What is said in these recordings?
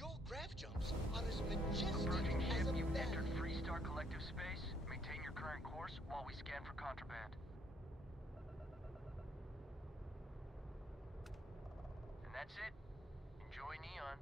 Your graph jumps are as majestic Approaching as ship, a you've bat. entered Freestar Collective space. Maintain your current course while we scan for contraband. And that's it. Enjoy Neon.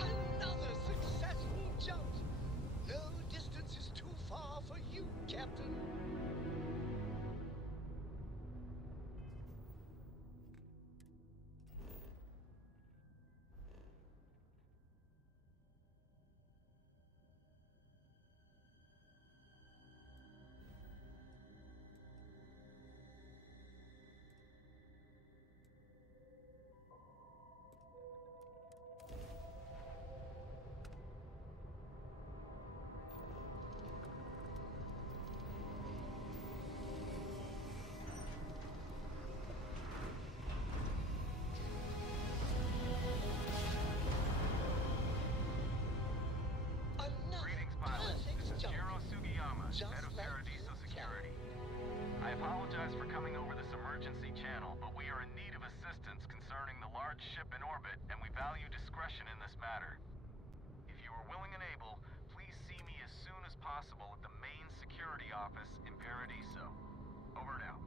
Another successful jump. No distance is too far for you, Captain. Greetings, pilots. This is Jiro Sugiyama, Just head of like Paradiso you Security. I apologize for coming over this emergency channel, but we are in need of assistance concerning the large ship in orbit, and we value discretion in this matter. If you are willing and able, please see me as soon as possible at the main security office in Paradiso. Over and out.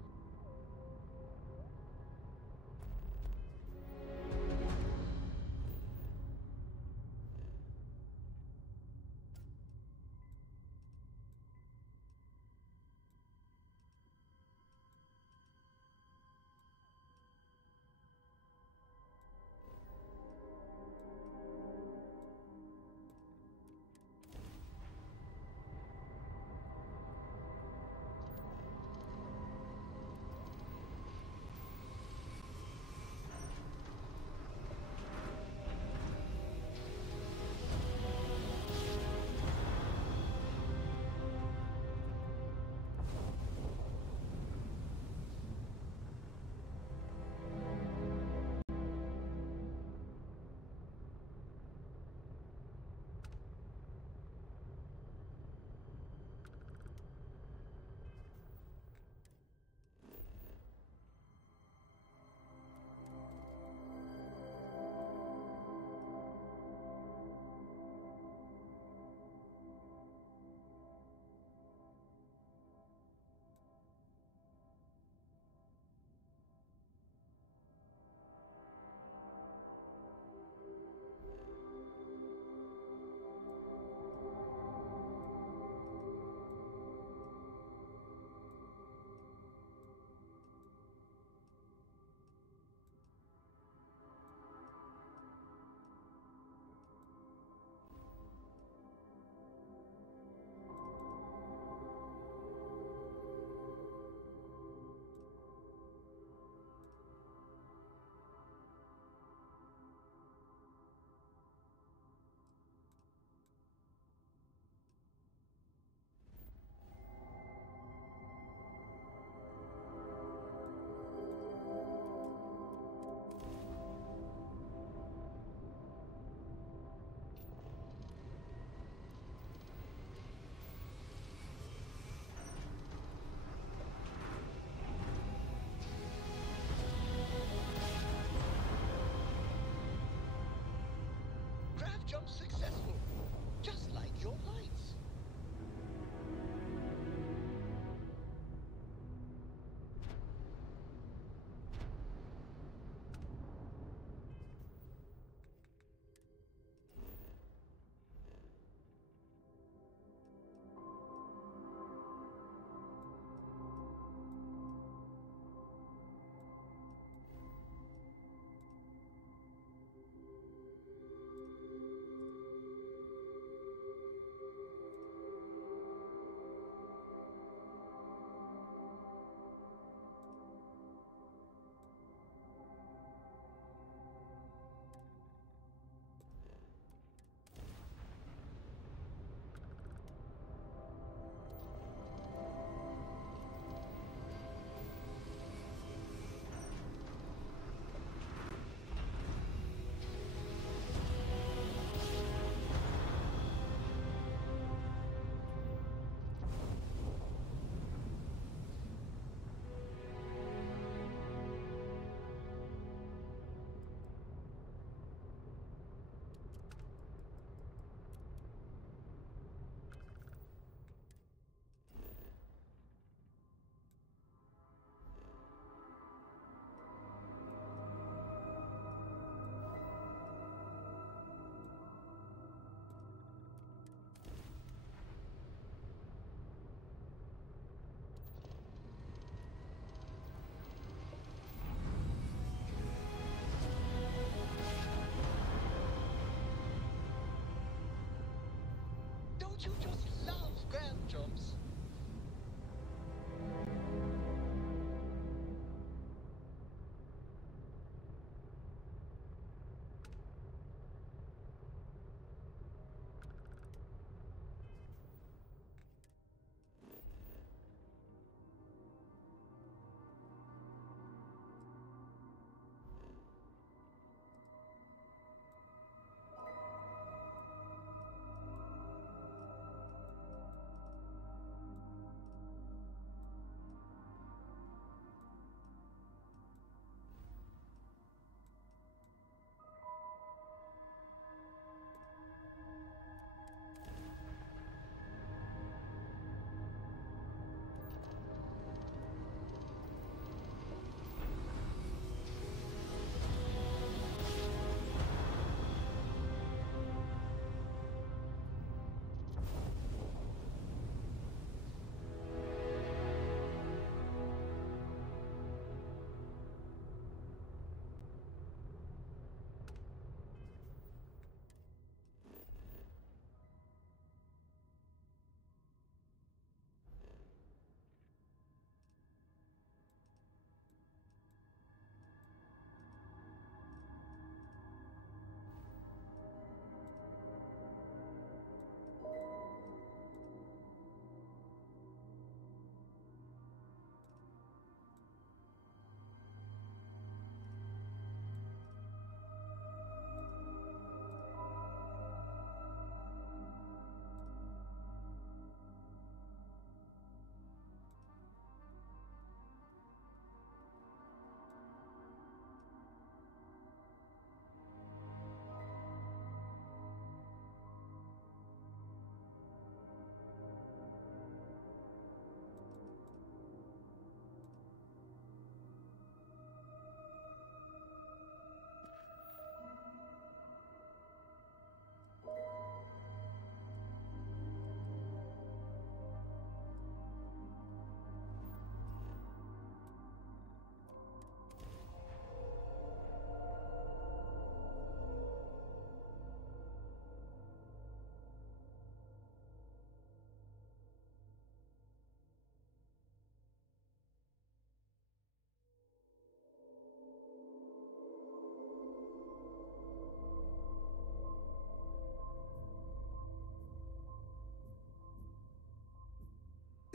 Don't you just love grand jumps?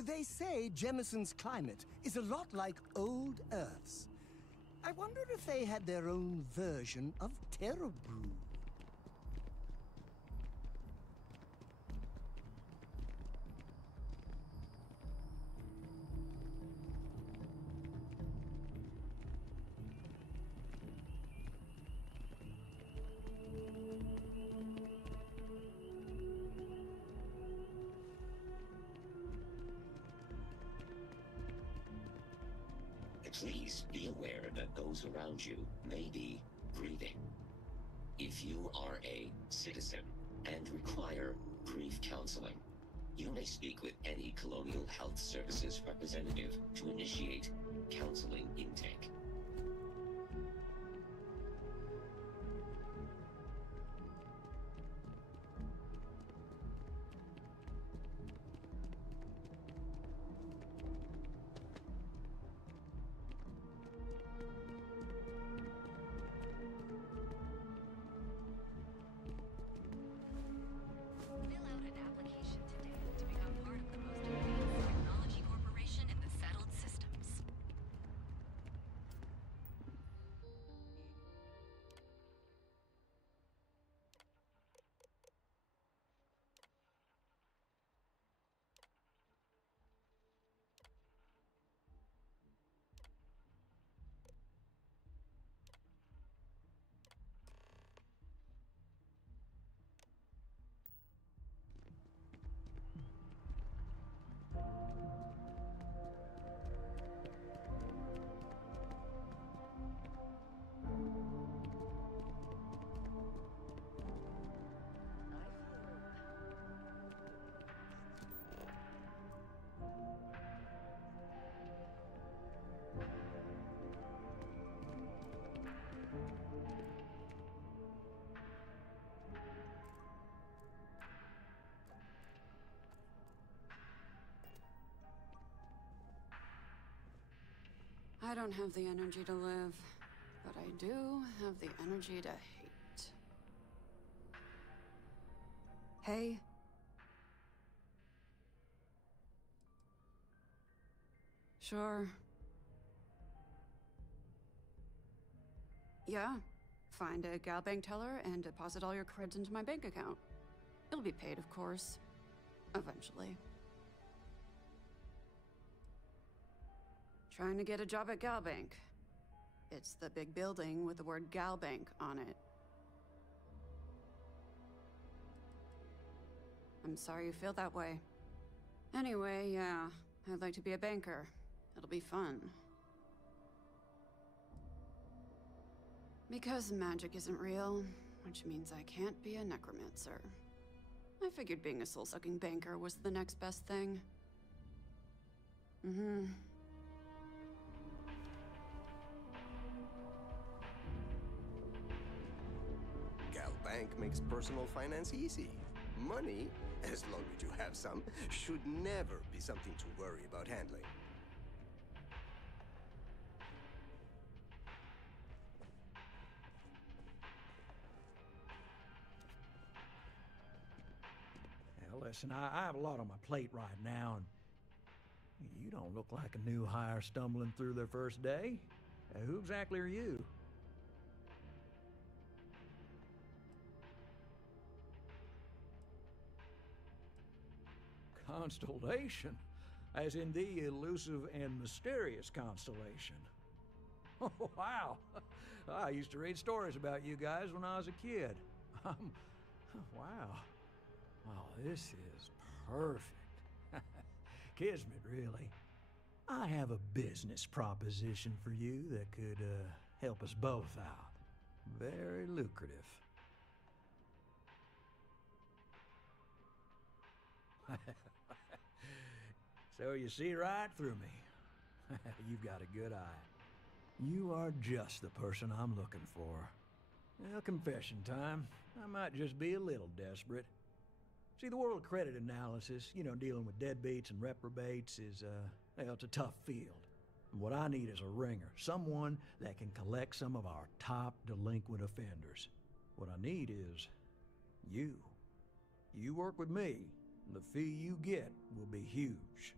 They say Jemison's climate is a lot like old Earth's. I wonder if they had their own version of Terra Brew. Please be aware that those around you may be grieving. If you are a citizen and require grief counseling, you may speak with any Colonial Health Services representative to initiate counseling intake. don't have the energy to live, but I do have the energy to hate. Hey? Sure. Yeah. Find a gal bank teller and deposit all your creds into my bank account. It'll be paid, of course. Eventually. Trying to get a job at Gal Bank. It's the big building with the word Gal Bank on it. I'm sorry you feel that way. Anyway, yeah, I'd like to be a banker. It'll be fun. Because magic isn't real, which means I can't be a necromancer. I figured being a soul-sucking banker was the next best thing. Gal Bank makes personal finance easy. Money, as long as you have some, should never be something to worry about handling. Now, listen, I have a lot on my plate right now, and you don't look like a new hire stumbling through their first day. Who exactly are you? Constellation, as in the elusive and mysterious constellation. Oh, wow. I used to read stories about you guys when I was a kid. Wow. Oh, this is perfect. Kismet, really. I have a business proposition for you that could help us both out. Very lucrative. So you see right through me. You've got a good eye. You are just the person I'm looking for. Well, confession time. I might just be a little desperate. See, the world of credit analysis, you know, dealing with deadbeats and reprobates is, well, it's a tough field. And what I need is a ringer, someone that can collect some of our top delinquent offenders. What I need is you. You work with me, and the fee you get will be huge.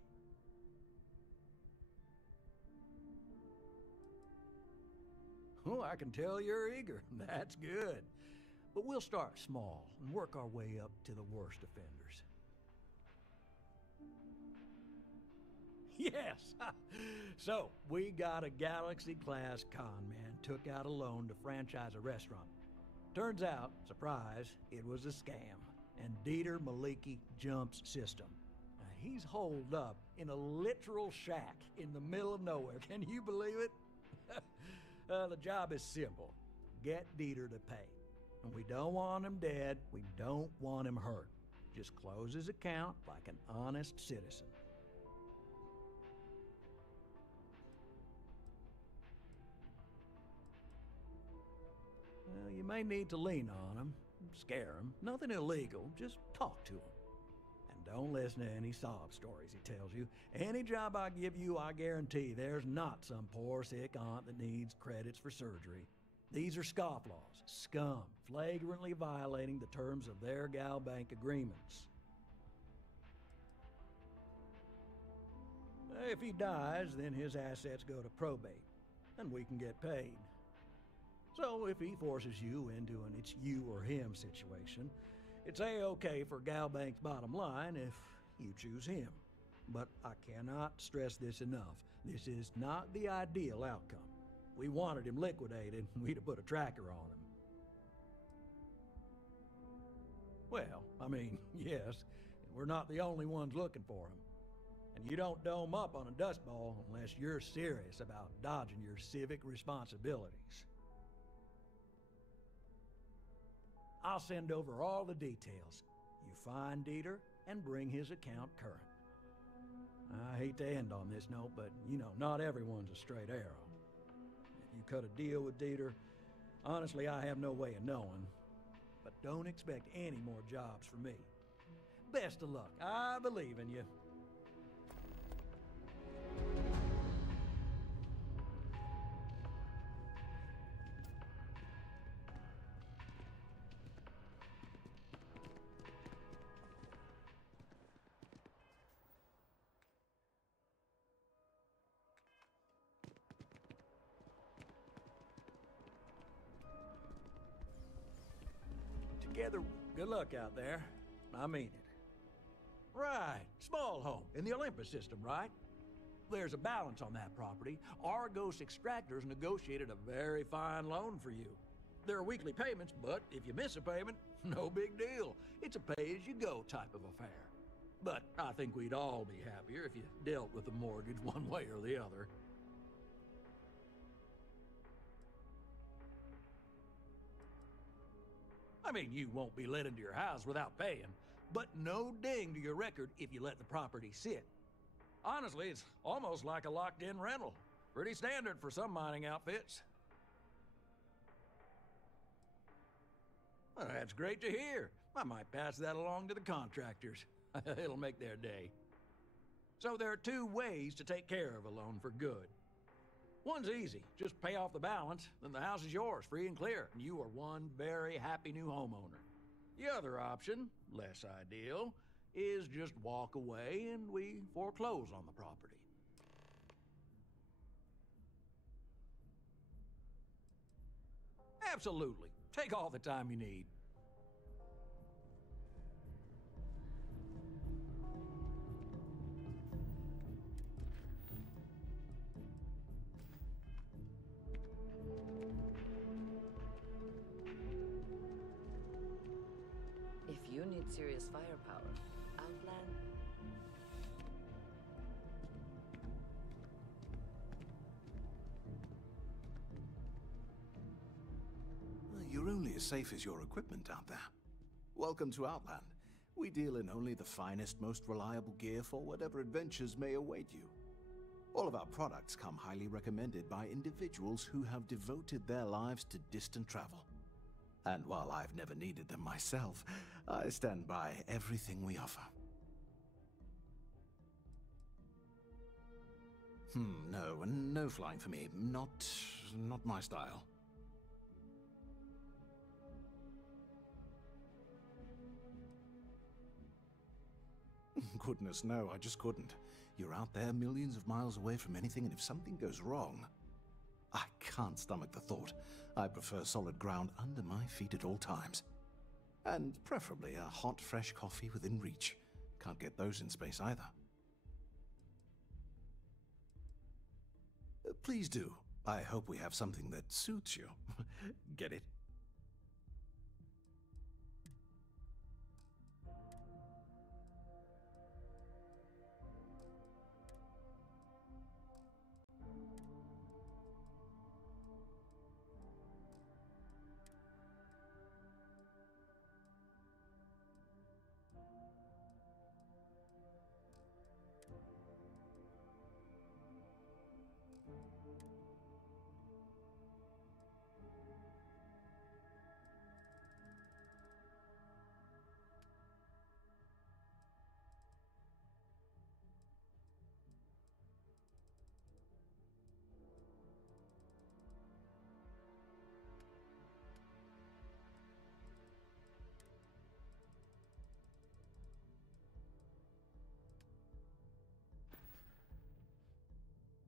Oh, I can tell you're eager. That's good. But we'll start small and work our way up to the worst offenders. Yes! So, we got a Galaxy-class con man took out a loan to franchise a restaurant. Turns out, surprise, it was a scam. And Dieter Maliki Jump's system. Now, he's holed up in a literal shack in the middle of nowhere. Can you believe it? The job is simple. Get Dieter to pay. And we don't want him dead, we don't want him hurt. Just close his account like an honest citizen. Well, you may need to lean on him, scare him. Nothing illegal, just talk to him. And don't listen to any sob stories he tells you. Any job I give you, I guarantee there's not some poor sick aunt that needs credits for surgery. These are scofflaws, scum, flagrantly violating the terms of their Gal Bank agreements. If he dies, then his assets go to probate, and we can get paid. So if he forces you into an it's you or him situation, it's A-okay for Gal Bank's bottom line if you choose him. But I cannot stress this enough. This is not the ideal outcome. We wanted him liquidated, we'd have put a tracker on him. Well, I mean, yes, we're not the only ones looking for him. And you don't dome up on a dust ball unless you're serious about dodging your civic responsibilities. I'll send over all the details. You find Dieter and bring his account current. I hate to end on this note, but, you know, not everyone's a straight arrow. If you cut a deal with Dieter, honestly, I have no way of knowing. But don't expect any more jobs for me. Best of luck. I believe in you. together. Good luck out there. I mean it. Right, small home in the Olympus system, right? There's a balance on that property. Argos Extractors negotiated a very fine loan for you. There are weekly payments, but if you miss a payment, no big deal. It's a pay-as-you-go type of affair. But I think we'd all be happier if you dealt with the mortgage one way or the other. I mean, you won't be let into your house without paying, but no ding to your record if you let the property sit. Honestly, it's almost like a locked-in rental. Pretty standard for some mining outfits. Well, that's great to hear. I might pass that along to the contractors. It'll make their day. So there are two ways to take care of a loan for good. One's easy. Just pay off the balance, then the house is yours, free and clear, and you are one very happy new homeowner. The other option, less ideal, is just walk away and we foreclose on the property. Absolutely. Take all the time you need. If you need serious firepower, Outland. You're only as safe as your equipment out there. Welcome to Outland. We deal in only the finest, most reliable gear for whatever adventures may await you. All of our products come highly recommended by individuals who have devoted their lives to distant travel. And while I've never needed them myself, I stand by everything we offer. No flying for me. Not my style. Goodness, no, I just couldn't. You're out there millions of miles away from anything, and if something goes wrong, I can't stomach the thought. I prefer solid ground under my feet at all times. And preferably a hot, fresh coffee within reach. Can't get those in space either. Please do. I hope we have something that suits you. Get it?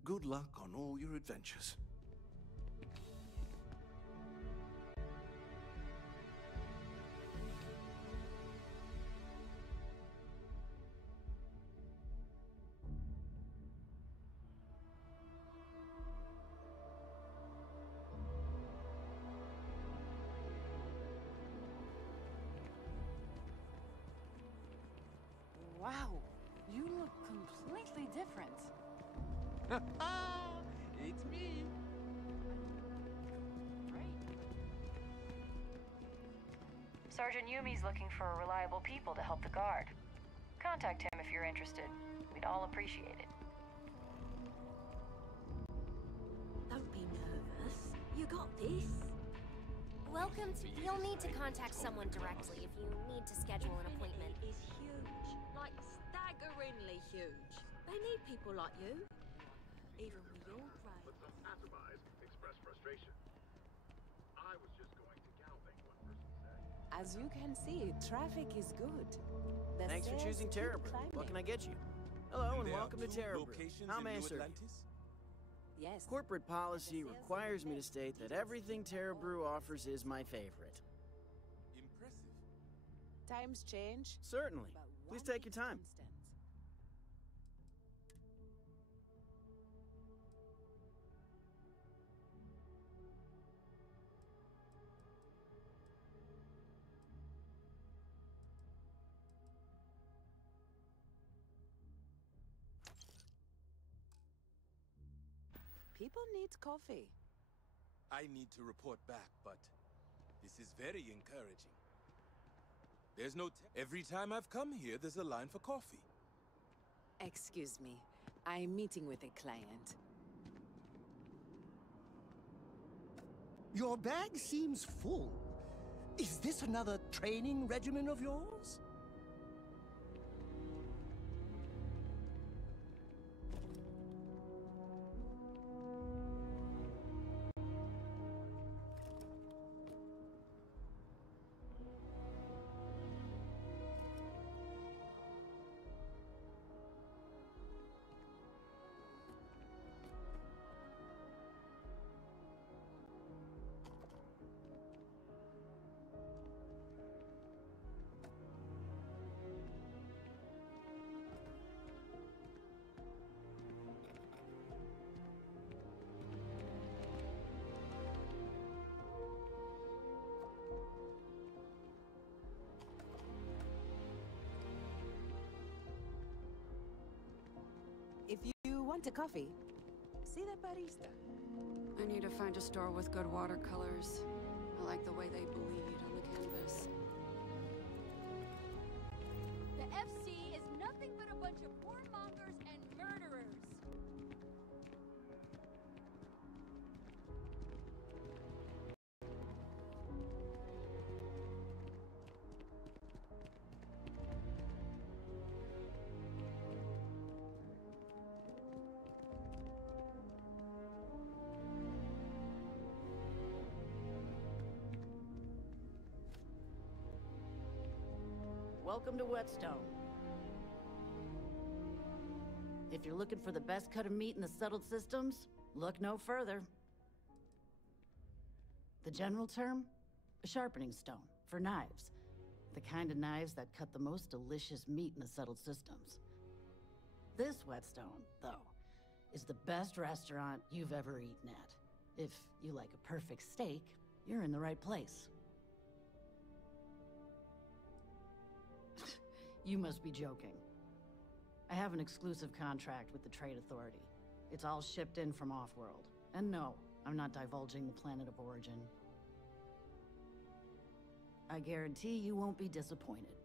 Good luck on all your adventures. Wow, you look completely different. It's me. Great. Sergeant Yumi's looking for reliable people to help the guard. Contact him if you're interested. We'd all appreciate it. Don't be nervous. You got this. Welcome to... You'll need to contact someone directly if you need to schedule an appointment. Is huge. Like staggeringly huge. They need people like you. Even with your brain. But some passerbys express frustration. I was just going to Galbank, one person said. As you can see, traffic is good. The Thanks for choosing stairs keep Terrabrew. What can I climbing. get you? Hello and welcome to Terrabrew. How may I serve you? Yes. Corporate policy requires me to state that everything Terrabrew offers is my favorite. Impressive. Times change. Certainly. But Please one take your is time. constant. People need coffee. I need to report back, but this is very encouraging. There's no every time I've come here, there's a line for coffee. Excuse me. I'm meeting with a client. Your bag seems full. Is this another training regimen of yours? If you want a coffee, see the barista. I need to find a store with good watercolors. I like the way they bleed on the canvas. The FC is nothing but a bunch of whoremongers and murderers. Welcome to Whetstone. If you're looking for the best cut of meat in the settled systems, look no further. The general term? A sharpening stone for knives. The kind of knives that cut the most delicious meat in the settled systems. This Whetstone, though, is the best restaurant you've ever eaten at. If you like a perfect steak, you're in the right place. You must be joking. I have an exclusive contract with the Trade Authority. It's all shipped in from off-world. And no, I'm not divulging the planet of origin. I guarantee you won't be disappointed.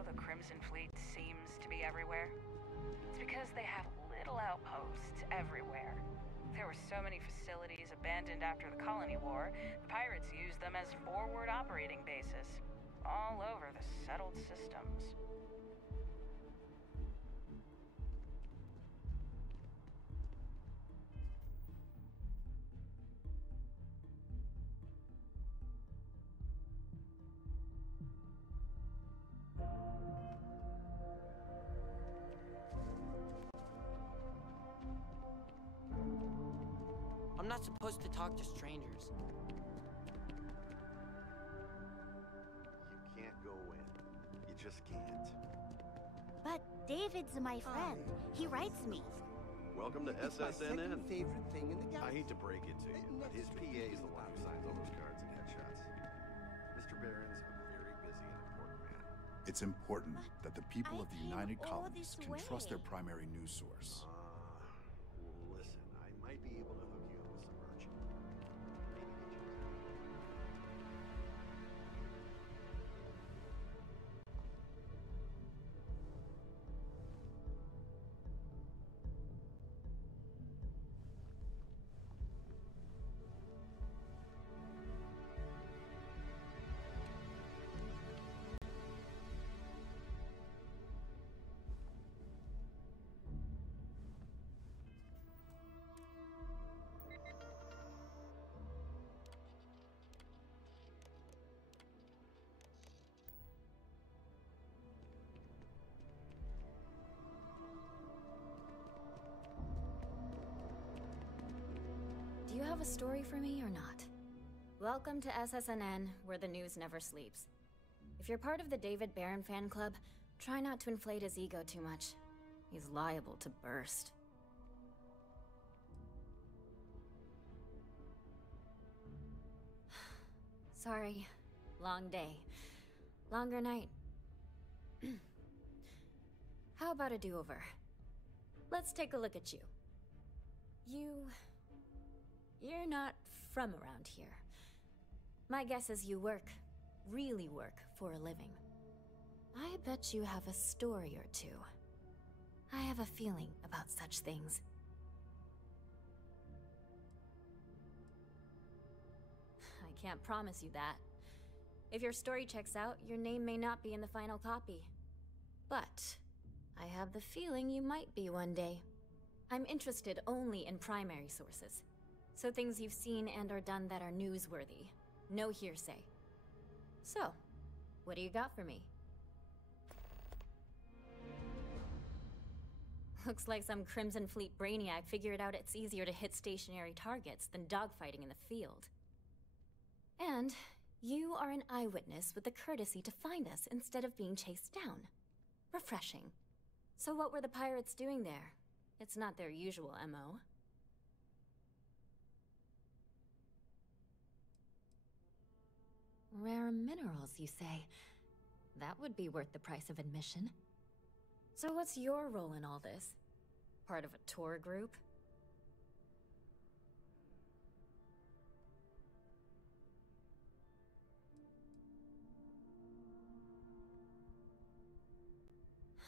how the Crimson Fleet seems to be everywhere? It's because they have little outposts everywhere. There were so many facilities abandoned after the Colony War, the pirates used them as forward operating bases, all over the settled systems. I'm not supposed to talk to strangers. You can't go in. You just can't. But David's my friend. He writes me. Welcome to It's my SSNN. second favorite thing in the I galaxy. hate to break it to you, but his PA is the one who signs all those cards and headshots. Mr. Barron's a very busy and important man. It's important that the people of the United all Colonies this can trust their way. primary news source. Listen, I might be able to hook you up with some merchant. Maybe get you Do you have a story for me or not? Welcome to SSNN, where the news never sleeps. If you're part of the David Barron fan club, try not to inflate his ego too much. He's liable to burst. Sorry. Long day. Longer night. How about a do-over? Let's take a look at you. You're not from around here. My guess is you work, really work, for a living. I bet you have a story or two. I have a feeling about such things. I can't promise you that. If your story checks out, your name may not be in the final copy. But I have the feeling you might be one day. I'm interested only in primary sources. So things you've seen and or done that are newsworthy. No hearsay. So, what do you got for me? Looks like some Crimson Fleet brainiac figured out it's easier to hit stationary targets than dogfighting in the field. And you are an eyewitness with the courtesy to find us instead of being chased down. Refreshing. So what were the pirates doing there? It's not their usual MO. Rare minerals, you say? That would be worth the price of admission. So what's your role in all this? Part of a tour group?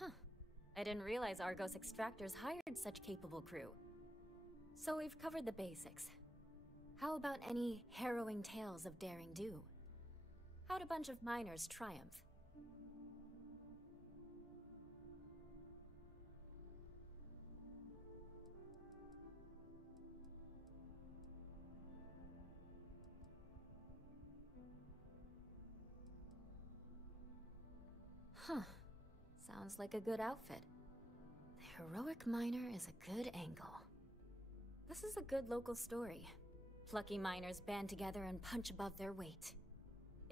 Huh. I didn't realize Argos extractors hired such capable crew. So we've covered the basics. How about any harrowing tales of daring do? How'd a bunch of miners triumph? Huh. Sounds like a good outfit. The heroic miner is a good angle. This is a good local story. Plucky miners band together and punch above their weight.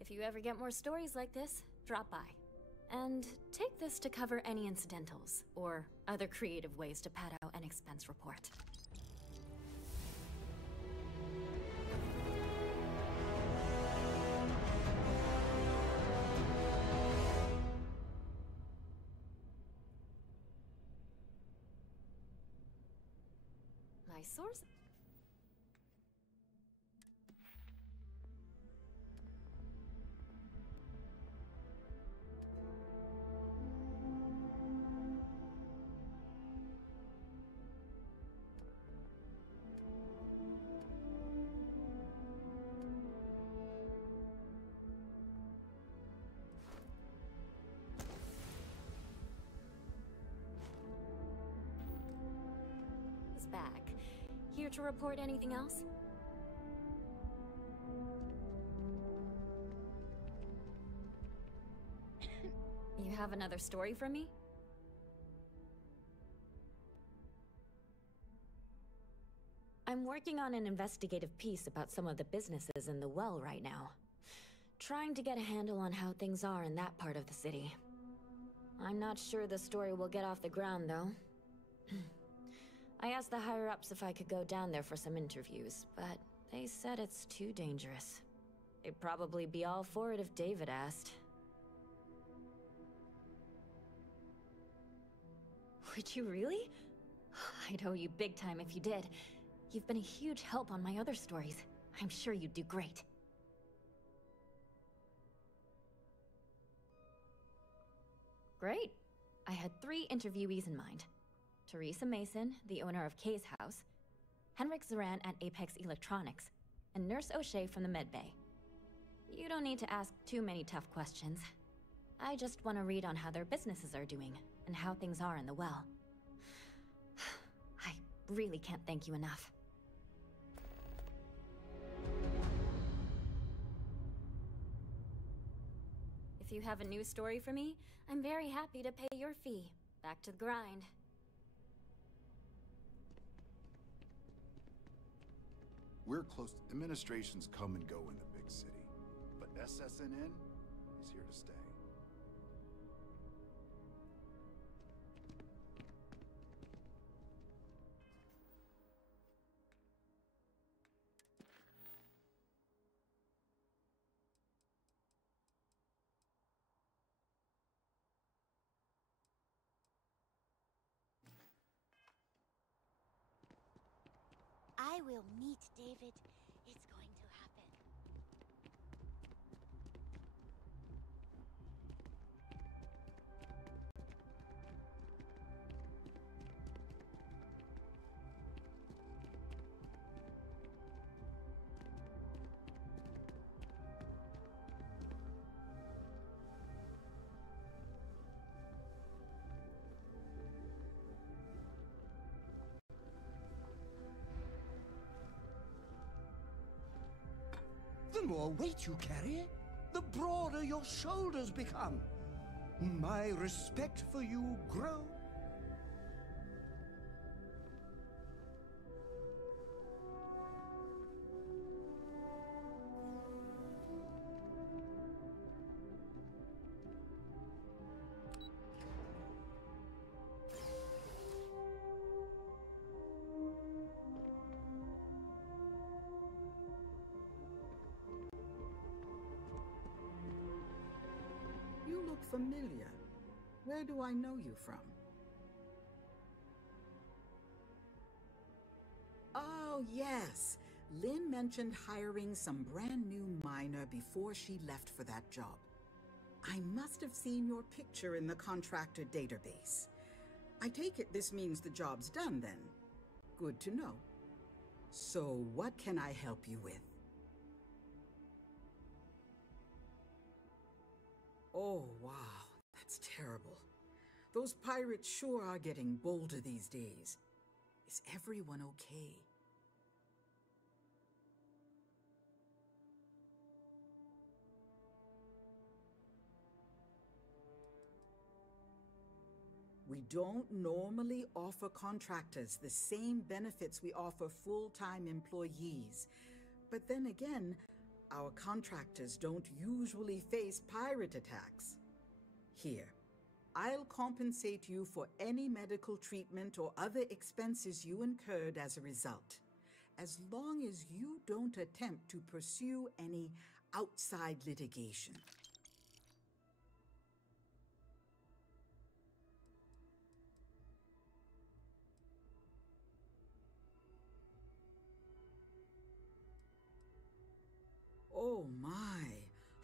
If you ever get more stories like this, drop by. And take this to cover any incidentals, or other creative ways to pad out an expense report. My source... back. Here to report anything else? You have another story for me? I'm working on an investigative piece about some of the businesses in the well right now. Trying to get a handle on how things are in that part of the city. I'm not sure the story will get off the ground, though. I asked the higher-ups if I could go down there for some interviews, but they said it's too dangerous. They'd probably be all for it if David asked. Would you really? I'd owe you big time if you did. You've been a huge help on my other stories. I'm sure you'd do great. Great. I had 3 interviewees in mind. Teresa Mason, the owner of Kay's house, Henrik Zoran at Apex Electronics, and Nurse O'Shea from the medbay. You don't need to ask too many tough questions. I just want to read on how their businesses are doing, and how things are in the well. I really can't thank you enough. If you have a new story for me, I'm very happy to pay your fee. Back to the grind. We're close. Administrations come and go in the big city, but SSNN is here to stay. I will meet David. It's going to happen. The more weight you carry, the broader your shoulders become. My respect for you grows. You look familiar. Where do I know you from? Oh, yes. Lynn mentioned hiring some brand new miner before she left for that job. I must have seen your picture in the contractor database. I take it this means the job's done then. Good to know. So, what can I help you with? Oh, wow. That's terrible. Those pirates sure are getting bolder these days. Is everyone okay? We don't normally offer contractors the same benefits we offer full-time employees. But then again, our contractors don't usually face pirate attacks. Here, I'll compensate you for any medical treatment or other expenses you incurred as a result, as long as you don't attempt to pursue any outside litigation. Oh my,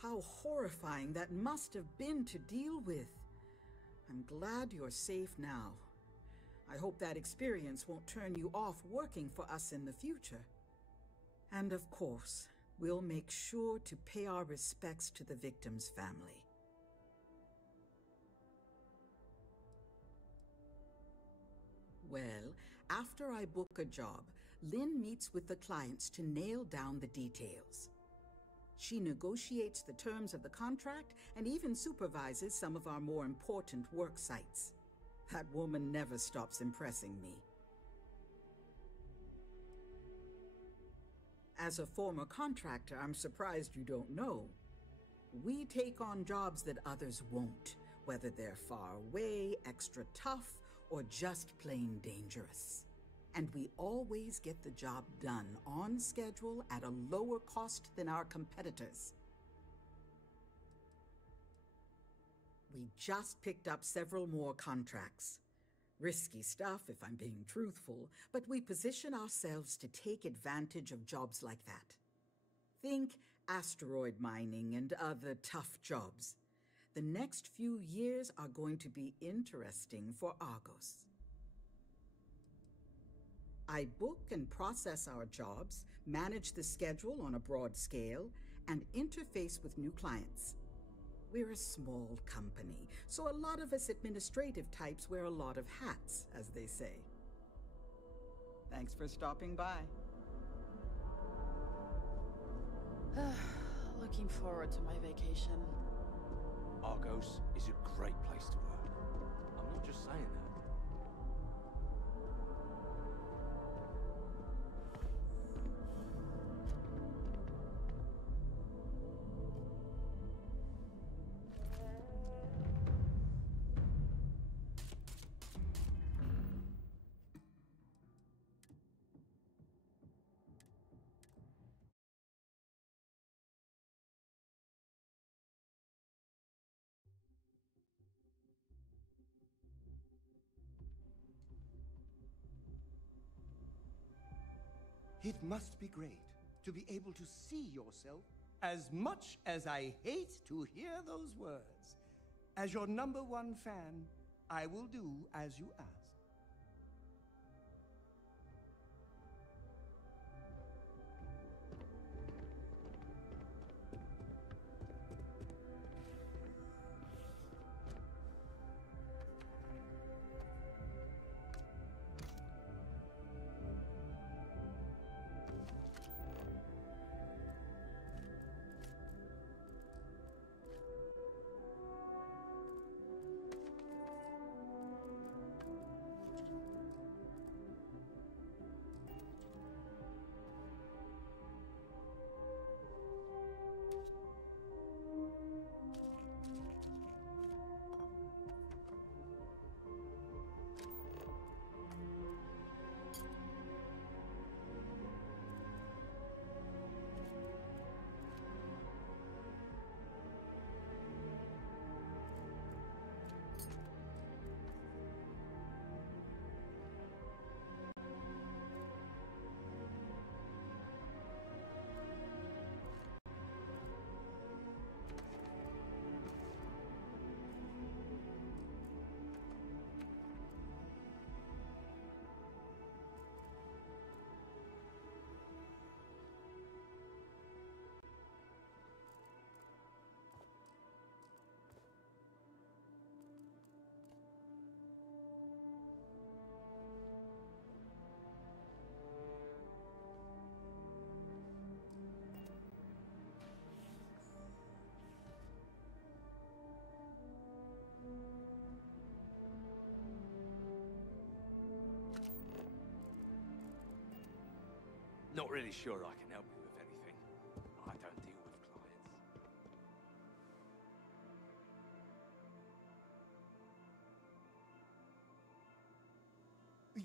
how horrifying that must have been to deal with. I'm glad you're safe now. I hope that experience won't turn you off working for us in the future. And of course, we'll make sure to pay our respects to the victim's family. Well, After I book a job, Lynn meets with the clients to nail down the details. She negotiates the terms of the contract and even supervises some of our more important work sites. That woman never stops impressing me. As a former contractor, I'm surprised you don't know. We take on jobs that others won't, whether they're far away, extra tough, or just plain dangerous. And we always get the job done on schedule at a lower cost than our competitors. We just picked up several more contracts. Risky stuff, if I'm being truthful, but we position ourselves to take advantage of jobs like that. Think asteroid mining and other tough jobs. The next few years are going to be interesting for Argos. I book and process our jobs, manage the schedule on a broad scale, and interface with new clients. We're a small company, so a lot of us administrative types wear a lot of hats, as they say. Thanks for stopping by. Looking forward to my vacation. Argos is a great place to work. I'm not just saying that. It must be great to be able to see yourself as much as I hate to hear those words. As your #1 fan, I will do as you ask. Not really sure I can help you with anything. I don't deal with clients.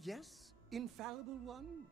Yes, infallible one?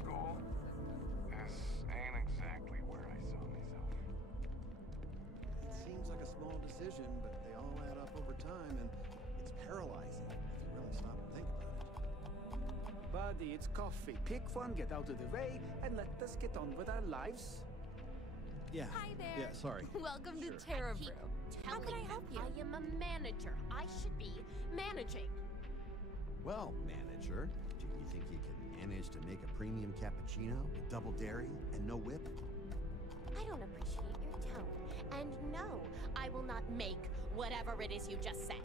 school? This ain't exactly where I saw myself. It seems like a small decision, but they all add up over time, and it's paralyzing if you really stop and think about it. Buddy, it's coffee. Pick one, get out of the way, and let us get on with our lives. Yeah. Hi there. Yeah, sorry. Welcome to Terra Brew. How can I help you? I am a manager. I should be managing. Well, manager, do you think you can manage to make a premium cappuccino with double dairy and no whip? I don't appreciate your tone. And no, I will not make whatever it is you just said.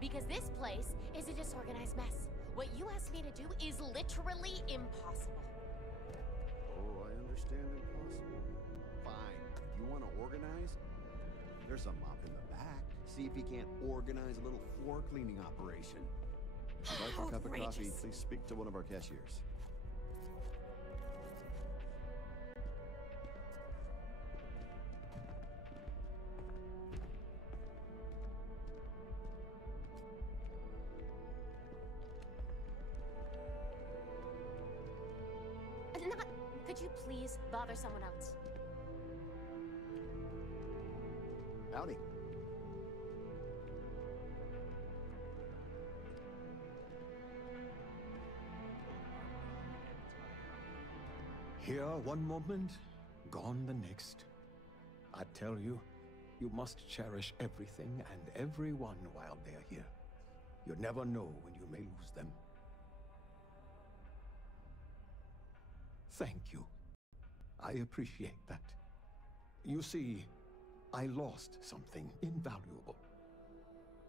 Because this place is a disorganized mess. What you asked me to do is literally impossible. Oh, I understand impossible. Fine. You want to organize? There's a mop in the back. See if you can't organize a little floor cleaning operation. If you'd like a cup of coffee, please speak to one of our cashiers. Could you please bother someone else? Howdy. Here one moment, gone the next. I tell you, you must cherish everything and everyone while they're here. You never know when you may lose them. Thank you. I appreciate that. You see, I lost something invaluable.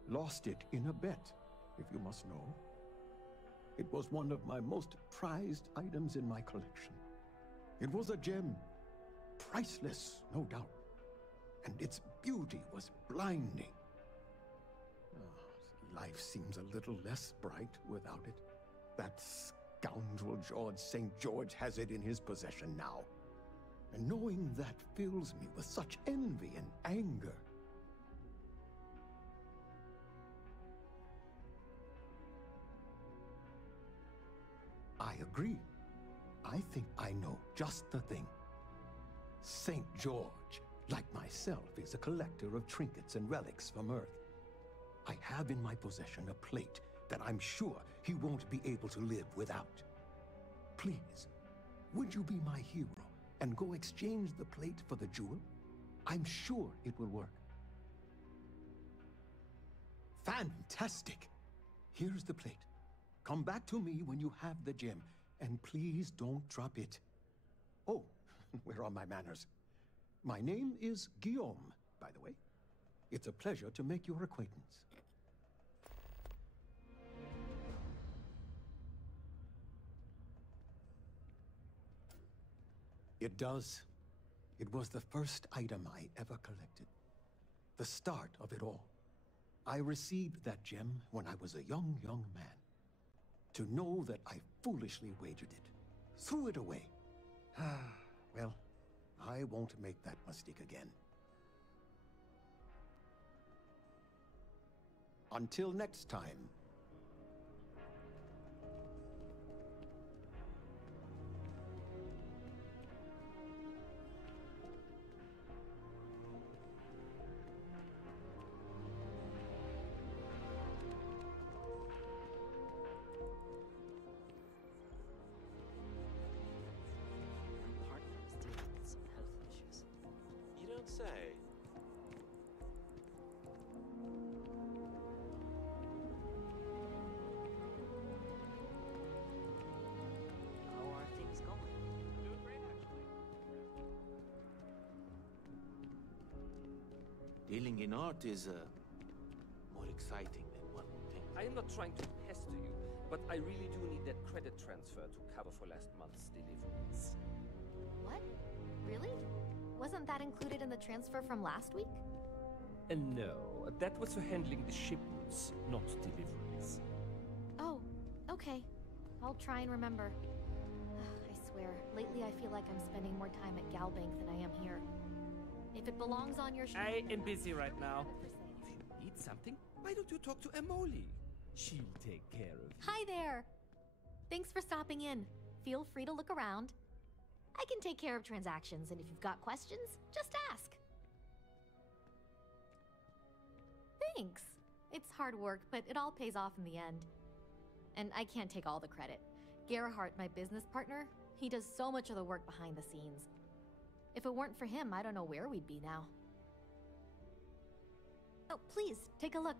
Lost it in a bet, if you must know. It was one of my most prized items in my collection. It was a gem. Priceless, no doubt. And its beauty was blinding. Life seems a little less bright without it. That scoundrel George St. George has it in his possession now. And knowing that fills me with such envy and anger. I agree. I think I know just the thing. St. George, like myself, is a collector of trinkets and relics from Earth. I have in my possession a plate that I'm sure he won't be able to live without. Please, would you be my hero and go exchange the plate for the jewel? I'm sure it will work. Fantastic! Here's the plate. Come back to me when you have the gem, and please don't drop it. Oh, where are my manners? My name is Guillaume, by the way. It's a pleasure to make your acquaintance. It does. It was the first item I ever collected. The start of it all. I received that gem when I was a young man. To know that I foolishly wagered it, threw it away. Well, I won't make that mistake again. Until next time. Say. How are things going? Doing great, actually. Dealing in art is more exciting than one would think. I am not trying to pester you, but I really do need that credit transfer to cover for last month's deliveries. What? Really? Wasn't that included in the transfer from last week? No, that was for handling the shipments, not deliveries. Oh, okay. I'll try and remember. I swear, lately I feel like I'm spending more time at Galbank than I am here. If it belongs on your I am busy right now. If you need something, why don't you talk to Emoli? She'll take care of you. Hi there! Thanks for stopping in. feel free to look around. I can take care of transactions, and if you've got questions, just ask. Thanks. It's hard work, but it all pays off in the end. And I can't take all the credit. Gerhardt, my business partner, he does so much of the work behind the scenes. If it weren't for him, I don't know where we'd be now. Oh, please, take a look.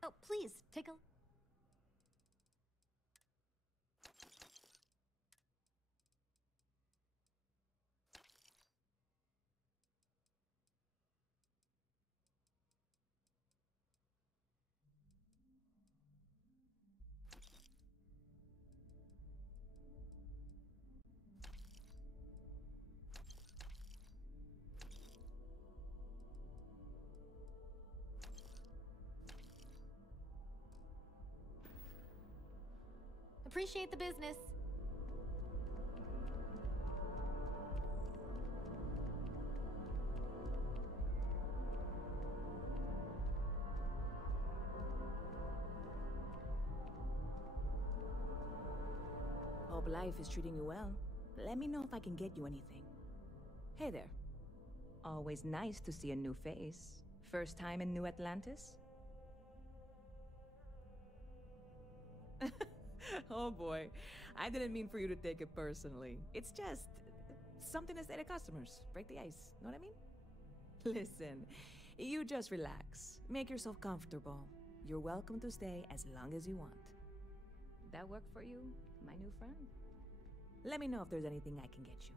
Oh, please, take a... Appreciate the business. Hope life is treating you well. Let me know if I can get you anything. Hey there. Always nice to see a new face. First time in New Atlantis? Oh boy, I didn't mean for you to take it personally. It's just something to say to customers. Break the ice, know what I mean? Listen, you just relax. Make yourself comfortable. You're welcome to stay as long as you want. That work for you, my new friend? Let me know if there's anything I can get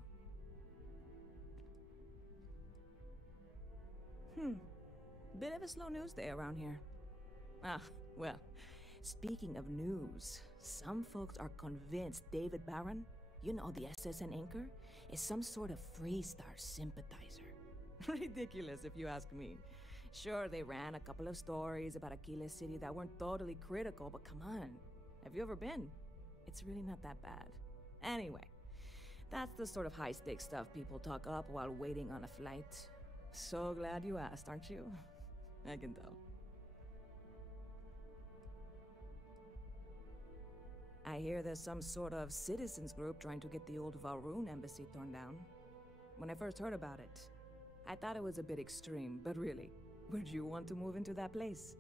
you. Bit of a slow news day around here. Ah, well, speaking of news, some folks are convinced David Barron, you know, the SSN anchor, is some sort of Freestar sympathizer. Ridiculous if you ask me. Sure, they ran a couple of stories about Aquila City that weren't totally critical, but come on. Have you ever been? It's really not that bad. Anyway, that's the sort of high-stakes stuff people talk up while waiting on a flight. So glad you asked, aren't you? I can tell. I hear there's some sort of citizens group trying to get the old Valroon embassy torn down. When I first heard about it, I thought it was a bit extreme, but really, would you want to move into that place?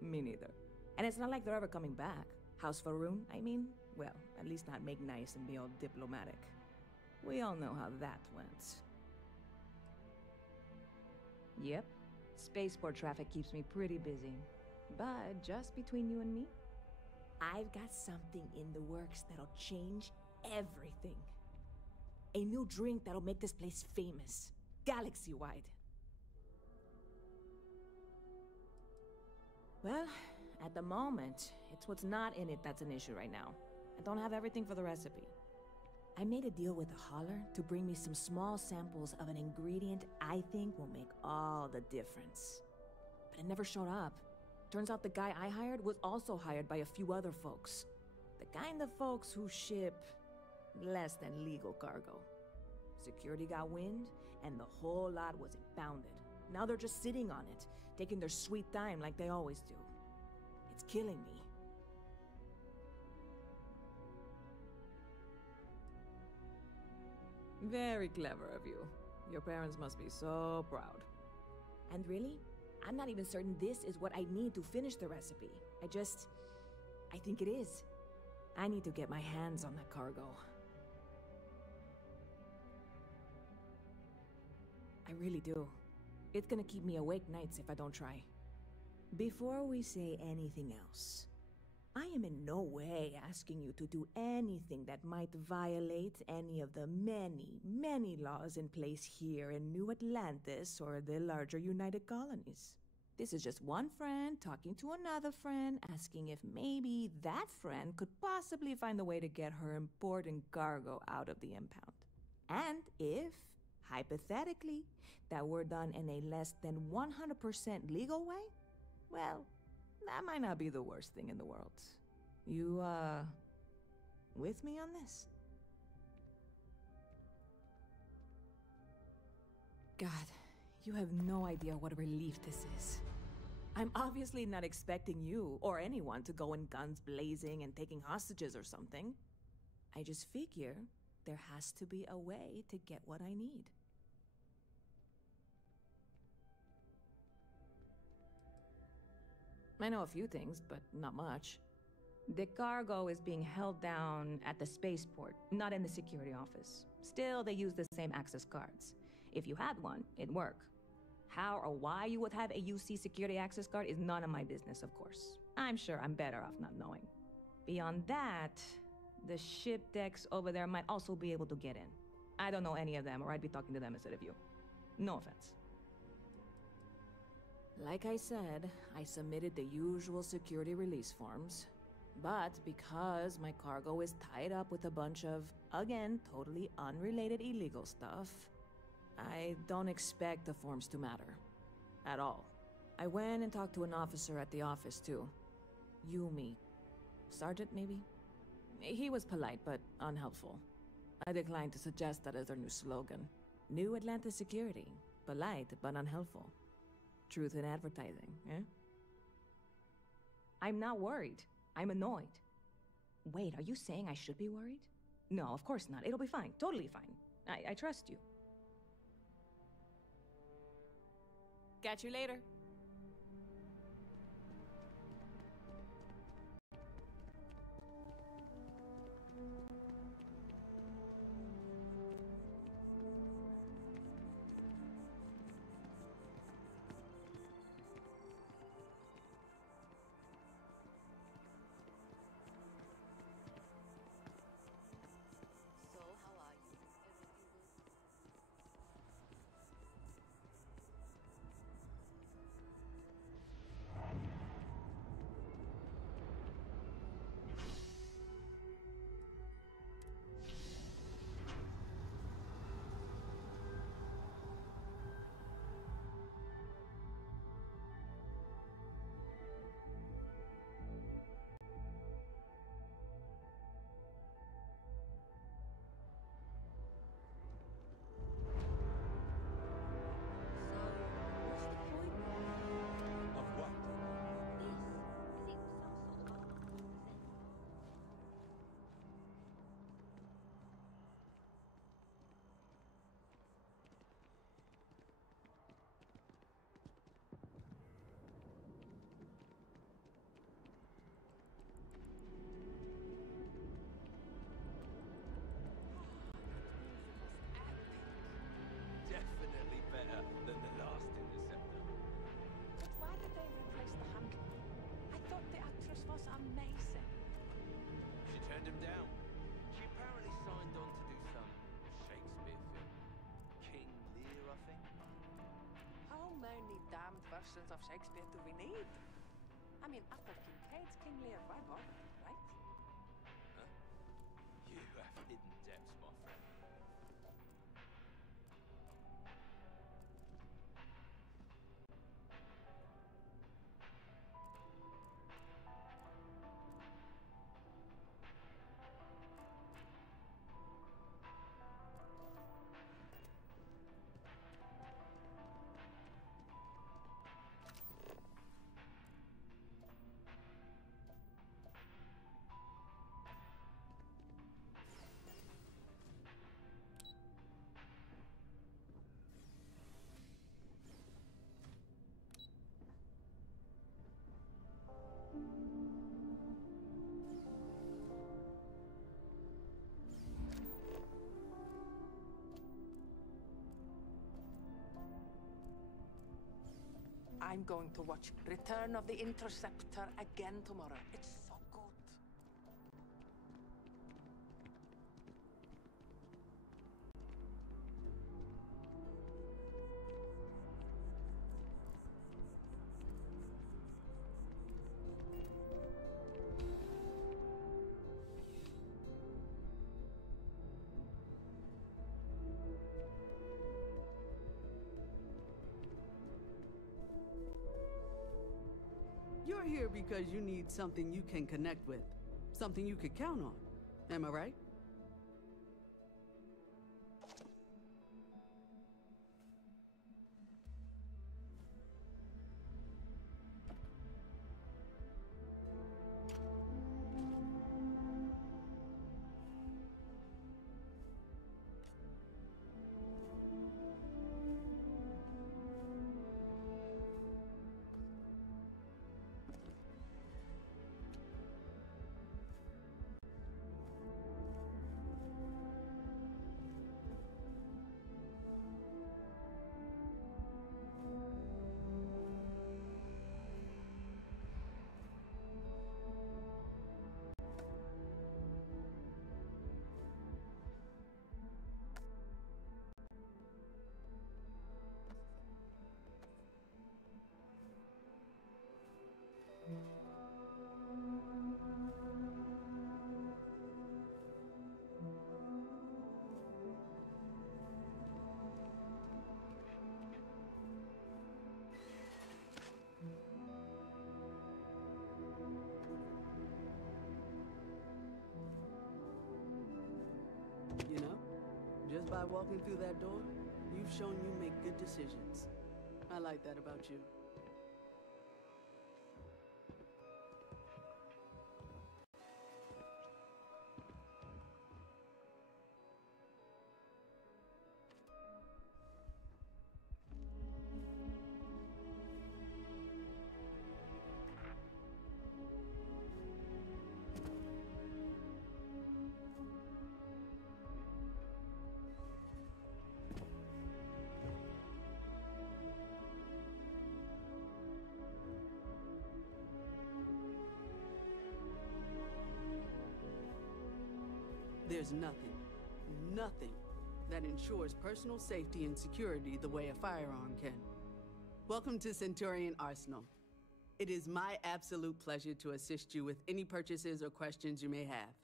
Me neither. And it's not like they're ever coming back. House Valroon, I mean? Well, at least not make nice and be all diplomatic. We all know how that went. Yep. Spaceport traffic keeps me pretty busy. But just between you and me, I've got something in the works that'll change everything. A new drink that'll make this place famous. Galaxy-wide. Well, at the moment, it's what's not in it that's an issue right now. I don't have everything for the recipe. I made a deal with a hauler to bring me some small samples of an ingredient I think will make all the difference. But it never showed up. Turns out the guy I hired was also hired by a few other folks. The kind of folks who ship less than legal cargo. Security got wind, and the whole lot was impounded. Now they're just sitting on it, taking their sweet time like they always do. It's killing me. Very clever of you. Your parents must be so proud. And really, I'm not even certain this is what I need to finish the recipe. I think it is. I need to get my hands on that cargo. I really do. It's gonna keep me awake nights if I don't try. Before we say anything else, I am in no way asking you to do anything that might violate any of the many, many laws in place here in New Atlantis or the larger United Colonies. This is just one friend talking to another friend, asking if maybe that friend could possibly find a way to get her important cargo out of the impound. And if, hypothetically, that were done in a less than 100% legal way, well, that might not be the worst thing in the world. You, with me on this? God, you have no idea what a relief this is. I'm obviously not expecting you or anyone to go in guns blazing and taking hostages or something. I just figure there has to be a way to get what I need. I know a few things, but not much. The cargo is being held down at the spaceport, not in the security office. Still, they use the same access cards. If you had one, it'd work. How or why you would have a UC security access card is none of my business, of course. I'm sure I'm better off not knowing. Beyond that, the ship decks over there might also be able to get in. I don't know any of them, or I'd be talking to them instead of you. No offense. Like I said, I submitted the usual security release forms. But because my cargo is tied up with a bunch of, again, totally unrelated illegal stuff, I don't expect the forms to matter. At all. I went and talked to an officer at the office, too. Yumi. Sergeant, maybe? He was polite, but unhelpful. I declined to suggest that as their new slogan. New Atlantis Security. Polite, but unhelpful. Truth in advertising, eh? I'm not worried. I'm annoyed. Wait, are you saying I should be worried? No, of course not. It'll be fine. Totally fine. I trust you. Catch you later. Definitely better than the last interceptor. But why did they replace the handler? I thought the actress was amazing. She turned him down. She apparently signed on to do some Shakespeare film. King Lear, I think. How many damned versions of Shakespeare do we need? I mean, after Kincaid's King Lear, why bother, right? Huh? You have hidden depths, my friend. I'm going to watch Return of the Interceptor again tomorrow. It's so good. You're here because you need something you can connect with. Something you could count on. Am I right? You know, just by walking through that door, you've shown you make good decisions. I like that about you. There's nothing that ensures personal safety and security the way a firearm can. Welcome to Centurion Arsenal. It is my absolute pleasure to assist you with any purchases or questions you may have.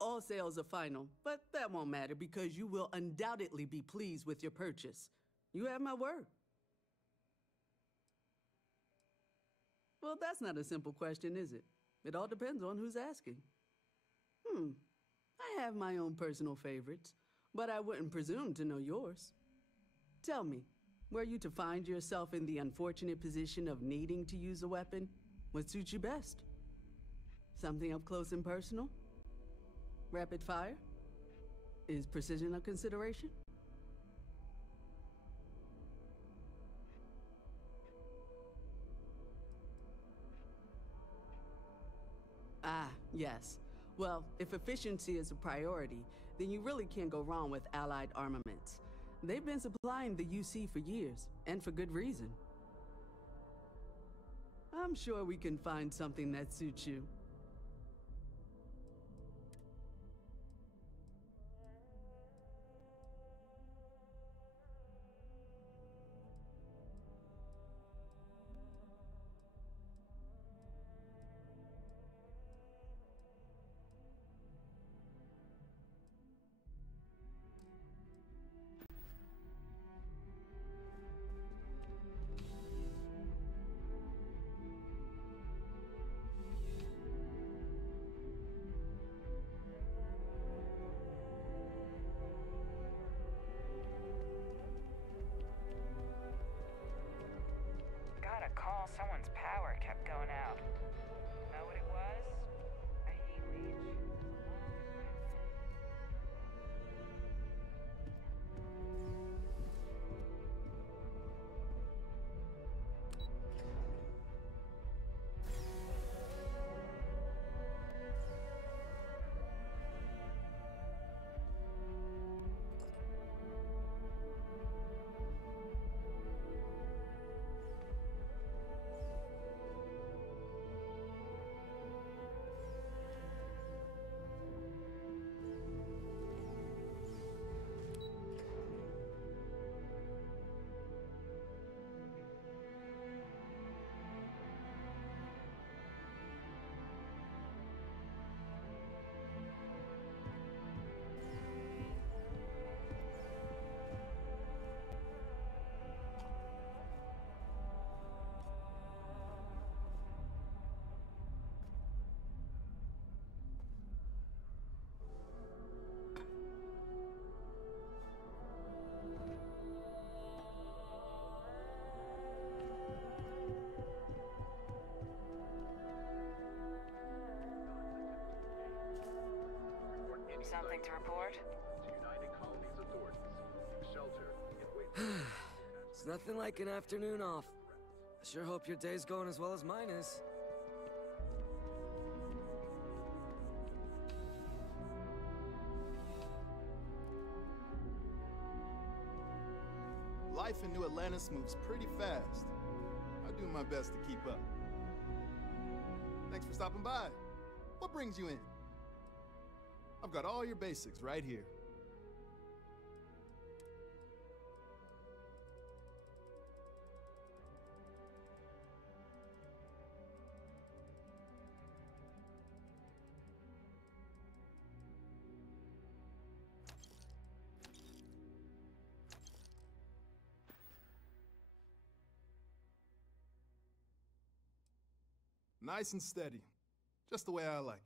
All sales are final, but that won't matter because you will undoubtedly be pleased with your purchase. You have my word. Well, that's not a simple question, is it? It all depends on who's asking. I have my own personal favorites, but I wouldn't presume to know yours. Tell me, were you to find yourself in the unfortunate position of needing to use a weapon, what suits you best? Something up close and personal? Rapid fire? Is precision a consideration? Ah, yes. Well, if efficiency is a priority, then you really can't go wrong with Allied armaments. They've been supplying the UC for years, and for good reason. I'm sure we can find something that suits you. Got a call. Someone's power kept going out. Know what it was? A heat leech. something to report? It's nothing like an afternoon off. I sure hope your day's going as well as mine is. Life in New Atlantis moves pretty fast. I do my best to keep up. Thanks for stopping by. What brings you in? I've got all your basics right here. Nice and steady, just the way I like it.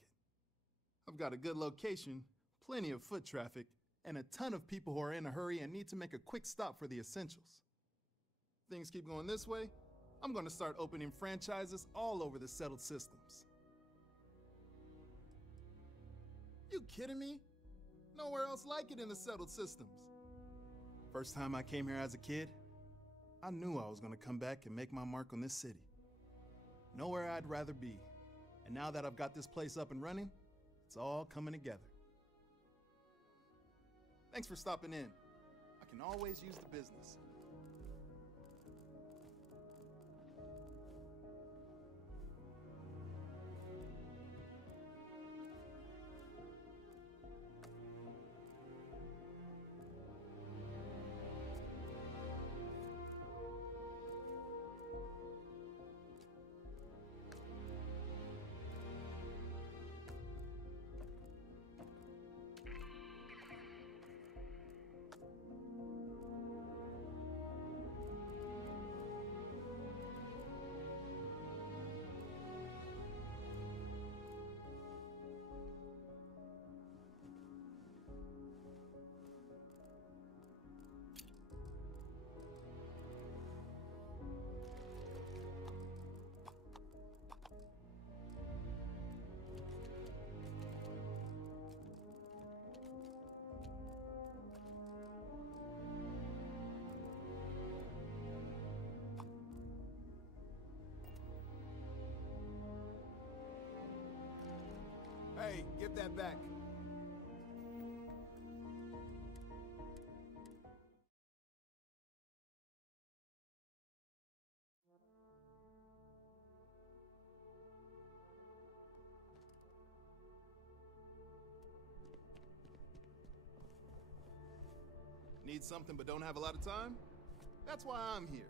I've got a good location, plenty of foot traffic, and a ton of people who are in a hurry and need to make a quick stop for the essentials. Things keep going this way, I'm going to start opening franchises all over the settled systems. You kidding me? Nowhere else like it in the settled systems. First time I came here as a kid, I knew I was going to come back and make my mark on this city. Nowhere I'd rather be. And now that I've got this place up and running, it's all coming together. Thanks for stopping in. I can always use the business. Hey, give that back. Need something but don't have a lot of time? That's why I'm here.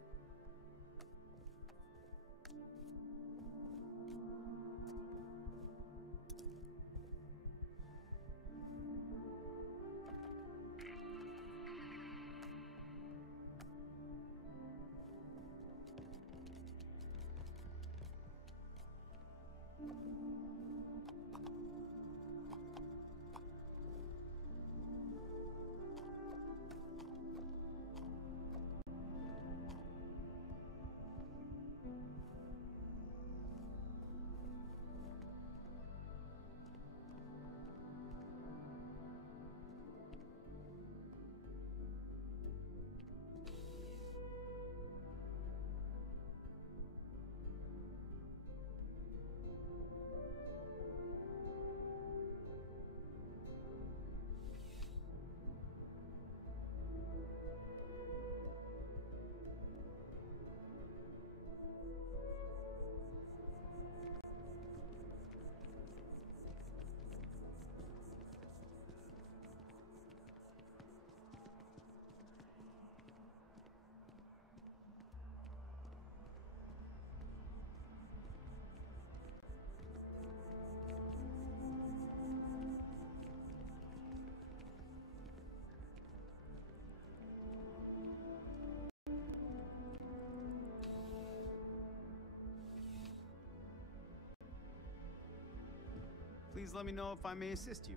Please let me know if I may assist you.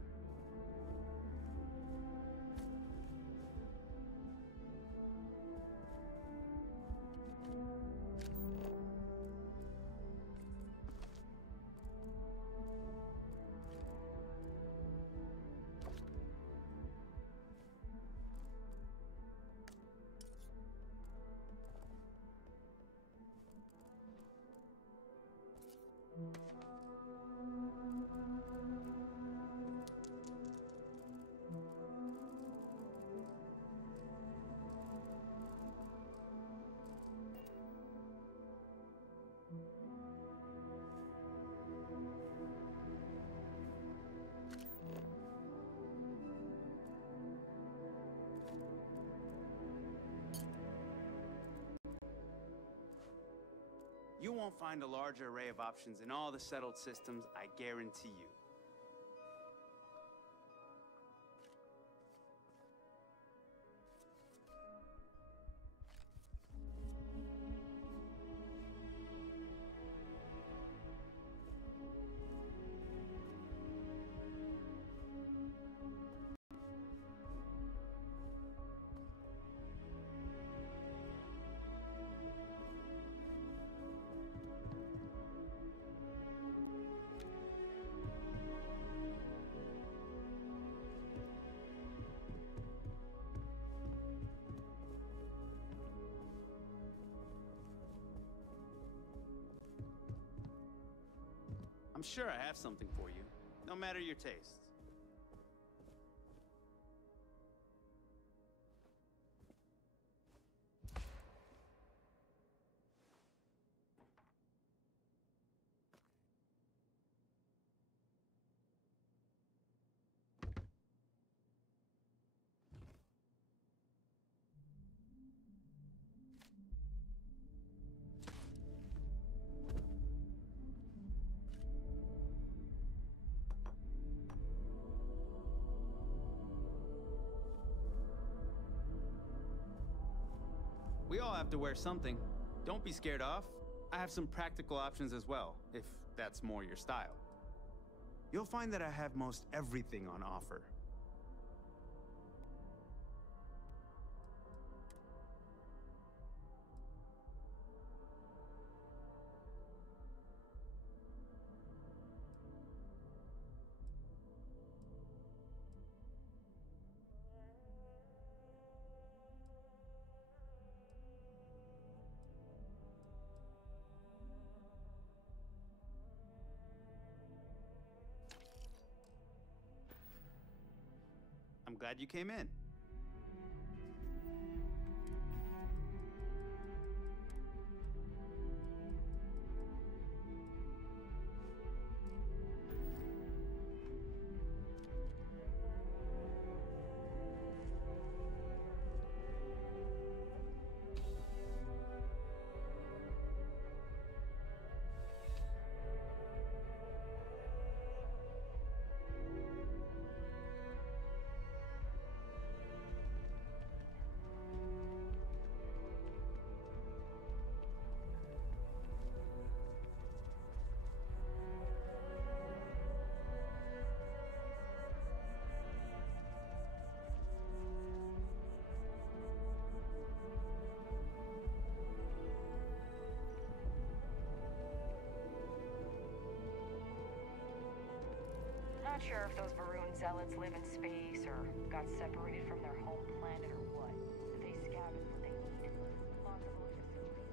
You won't find a larger array of options in all the settled systems, I guarantee you. I'm sure I have something for you, no matter your tastes. We all have to wear something. Don't be scared off. I have some practical options as well, if that's more your style. You'll find that I have most everything on offer. I'm glad you came in. Not sure if those Varun zealots live in space or got separated from their home planet or what, but they scavenge what they need. Lots of little facilities.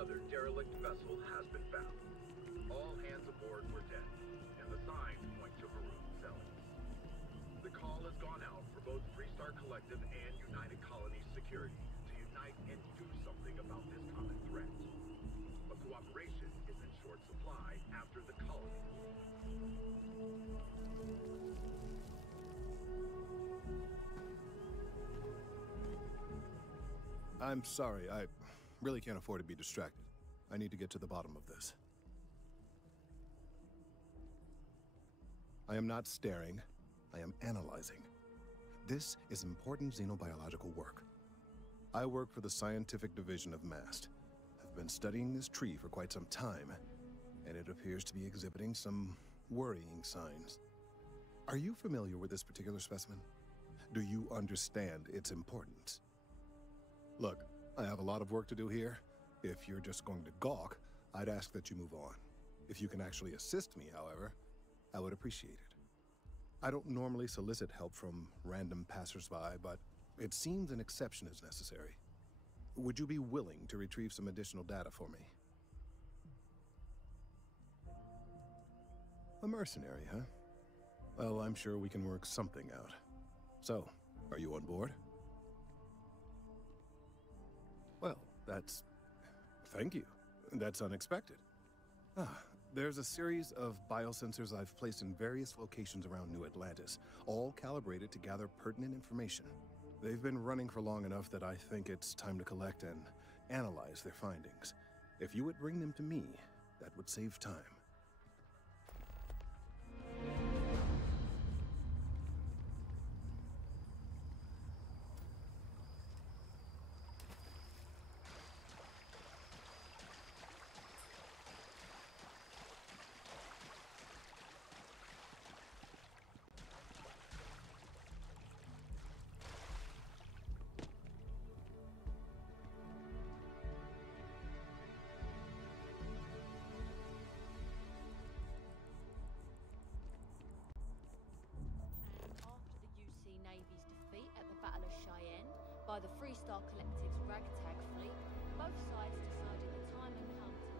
another derelict vessel has been found. All hands aboard were dead, and the signs point to maroon cells. The call has gone out for both Freestar Collective and United Colonies Security to unite and do something about this common threat. But cooperation is in short supply after the colony. I'm sorry, I really can't afford to be distracted. I need to get to the bottom of this. I am not staring, I am analyzing. This is important xenobiological work. I work for the scientific division of MAST. I've been studying this tree for quite some time, and it appears to be exhibiting some worrying signs. Are you familiar with this particular specimen? Do you understand its importance? Look, I have a lot of work to do here. If you're just going to gawk, I'd ask that you move on. If you can actually assist me, however, I would appreciate it. I don't normally solicit help from random passersby, but it seems an exception is necessary. Would you be willing to retrieve some additional data for me? A mercenary, huh? Well, I'm sure we can work something out. So, are you on board? Well, thank you. That's unexpected. There's a series of biosensors I've placed in various locations around New Atlantis, all calibrated to gather pertinent information. They've been running for long enough that I think it's time to collect and analyze their findings. If you would bring them to me, that would save time. By the Freestar Collective's ragtag fleet, both sides decided the time had come to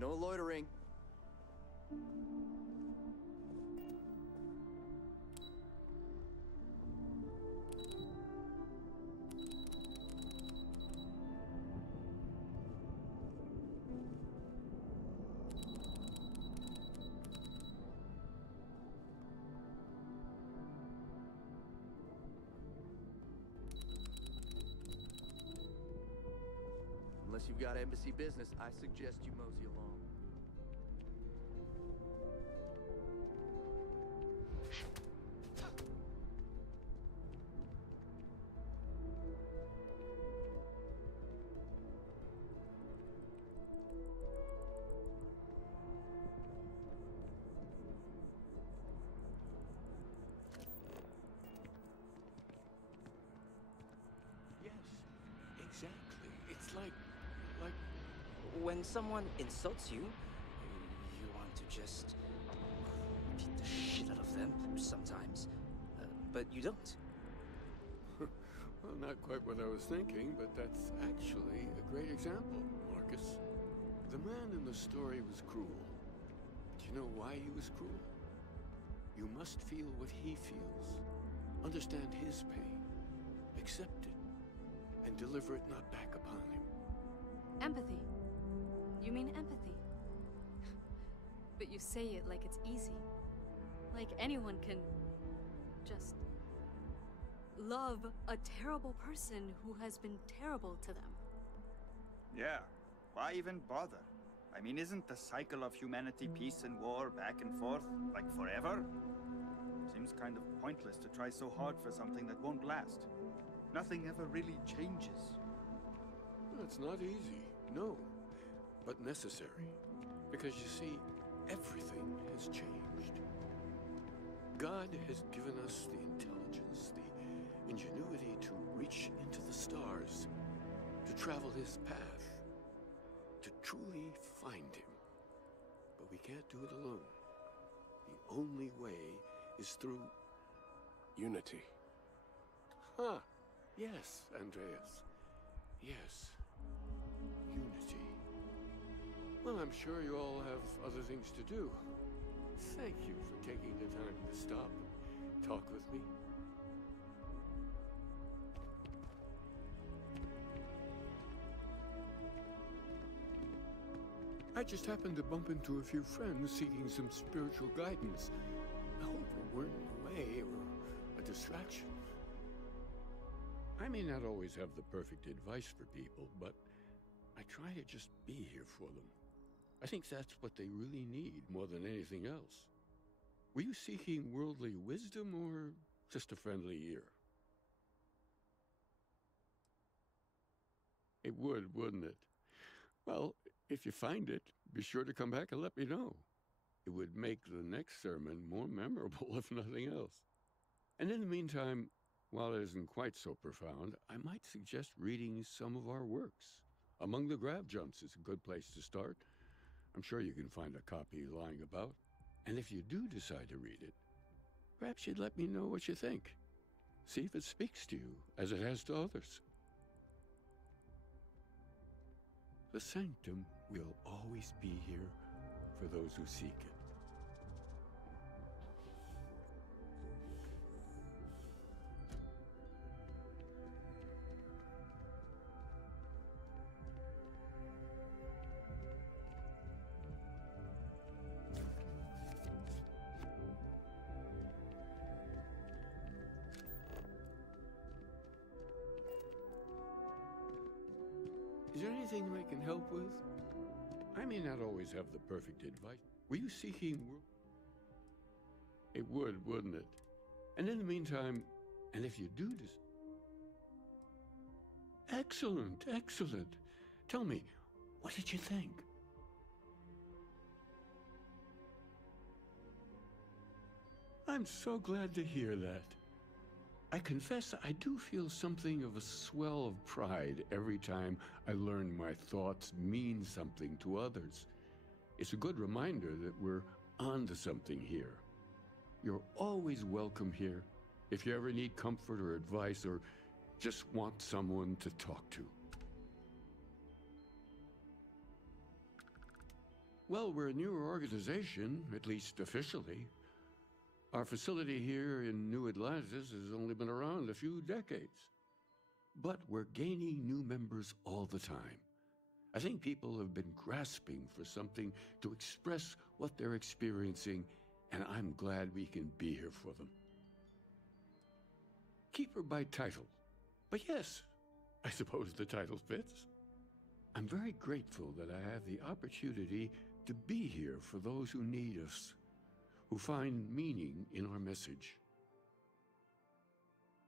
No loitering. you've got embassy business, I suggest you mosey along. Exactly. It's like... When someone insults you, you want to just beat the shit out of them sometimes, but you don't. Well, not quite what I was thinking, but that's actually a great example, Marcus. The man in the story was cruel. Do you know why he was cruel? You must feel what he feels, understand his pain, accept it, and deliver it not back upon him. Empathy. You mean empathy. But you say it like it's easy. Like anyone can just love a terrible person who has been terrible to them. Yeah, why even bother? I mean, isn't the cycle of humanity peace and war back and forth, like forever? Seems kind of pointless to try so hard for something that won't last. Nothing ever really changes. It's not easy, no, but necessary. Because you see, everything has changed. God has given us the intelligence, the ingenuity to reach into the stars, to travel his path, to truly find him. But we can't do it alone. The only way is through unity. Huh. Yes, Andreas. Yes. Unity. Well, I'm sure you all have other things to do. Thank you for taking the time to stop and talk with me. I just happened to bump into a few friends seeking some spiritual guidance. I hope it weren't in the way or a distraction. I may not always have the perfect advice for people, but I try to just be here for them. I think that's what they really need more than anything else. Were you seeking worldly wisdom or just a friendly ear? It would, wouldn't it? Well, if you find it, be sure to come back and let me know. It would make the next sermon more memorable, if nothing else. And in the meantime, while it isn't quite so profound, I might suggest reading some of our works. Among the Grab Jumps is a good place to start. I'm sure you can find a copy lying about. And if you do decide to read it, perhaps you'd let me know what you think. See if it speaks to you, as it has to others. The sanctum will always be here for those who seek it. Is there anything I can help with? I may not always have the perfect advice. Were you seeking... It would, wouldn't it? And in the meantime, and if you do... Excellent, excellent. Tell me, what did you think? I'm so glad to hear that. I confess I do feel something of a swell of pride every time I learn my thoughts mean something to others. It's a good reminder that we're onto something here. You're always welcome here if you ever need comfort or advice or just want someone to talk to. Well, we're a newer organization, at least officially. Our facility here in New Atlantis has only been around a few decades. But we're gaining new members all the time. I think people have been grasping for something to express what they're experiencing, and I'm glad we can be here for them. Keeper by title. But yes, I suppose the title fits. I'm very grateful that I have the opportunity to be here for those who need us, who find meaning in our message.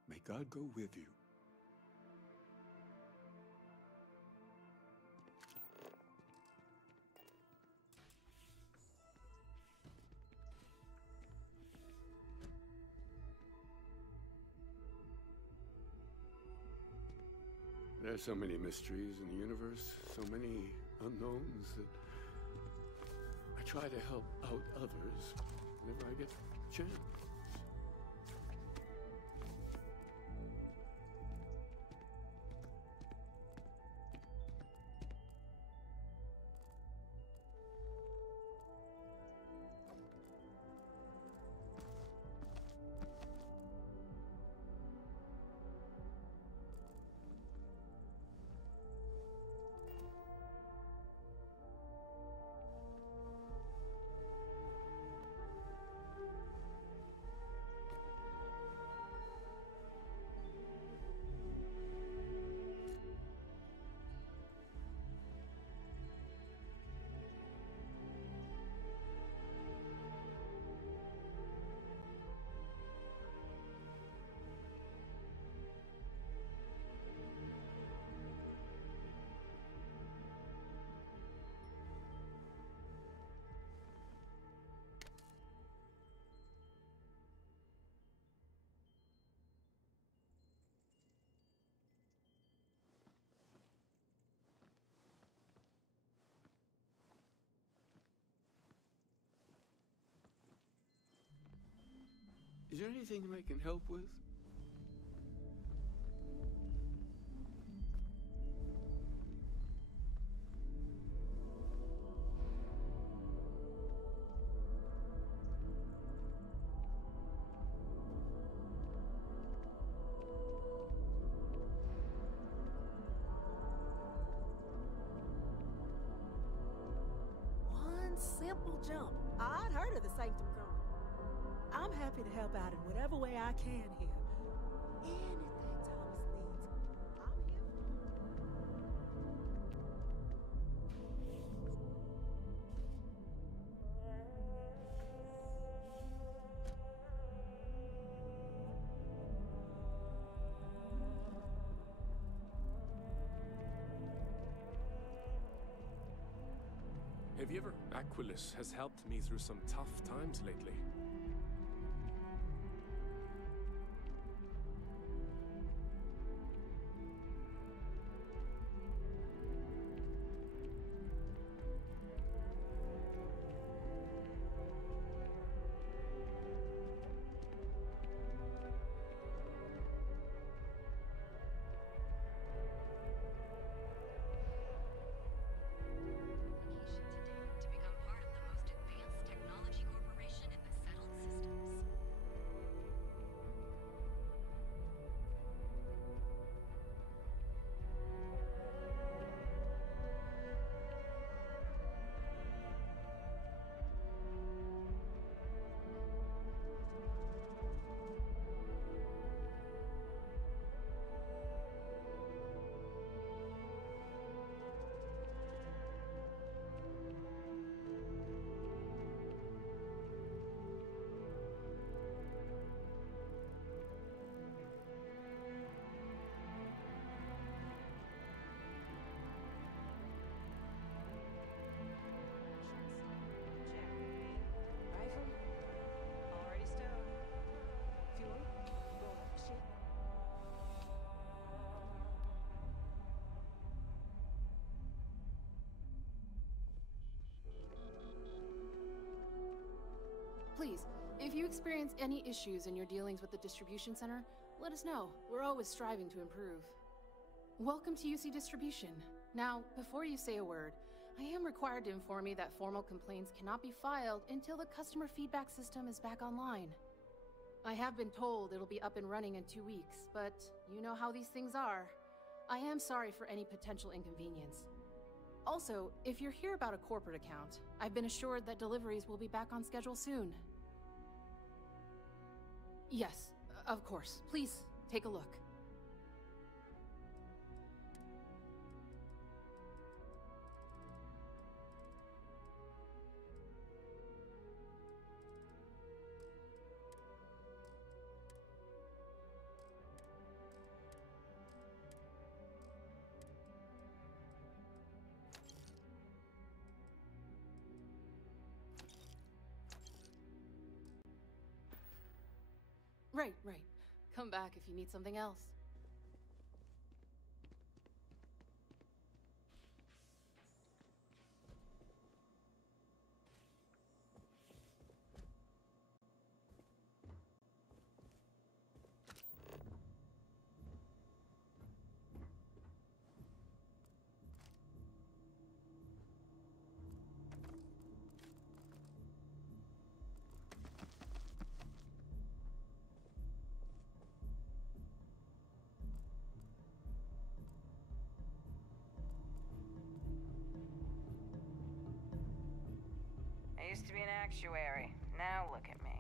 May God go with you. There's so many mysteries in the universe, so many unknowns that I try to help out others whenever I get a chance. Is there anything I can help with? One simple jump. I'd heard of the Sanctum growing. I'm happy to help out in whatever way I can here. Anything Thomas needs, I'm here Have you ever... Aquilus has helped me through some tough times lately. Please, if you experience any issues in your dealings with the distribution center, let us know. We're always striving to improve. Welcome to UC Distribution. Now, before you say a word, I am required to inform you that formal complaints cannot be filed until the customer feedback system is back online. I have been told it'll be up and running in 2 weeks, but you know how these things are. I am sorry for any potential inconvenience. Also, if you're here about a corporate account, I've been assured that deliveries will be back on schedule soon. Yes, of course. Please, take a look. Right, right. Come back if you need something else. I used to be an actuary. Now look at me.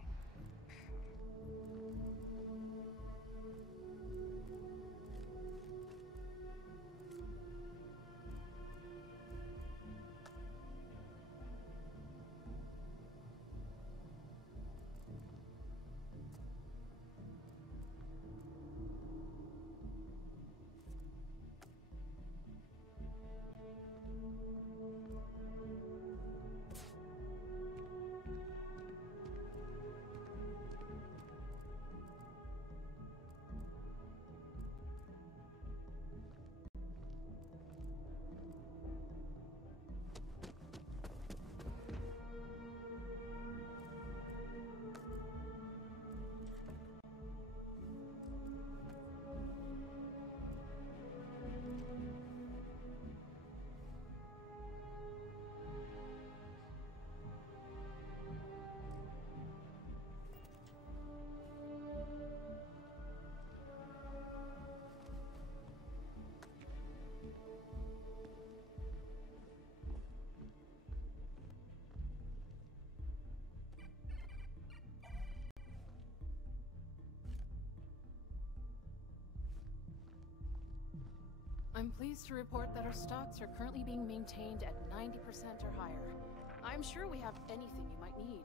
I'm pleased to report that our stocks are currently being maintained at 90% or higher. I'm sure we have anything you might need.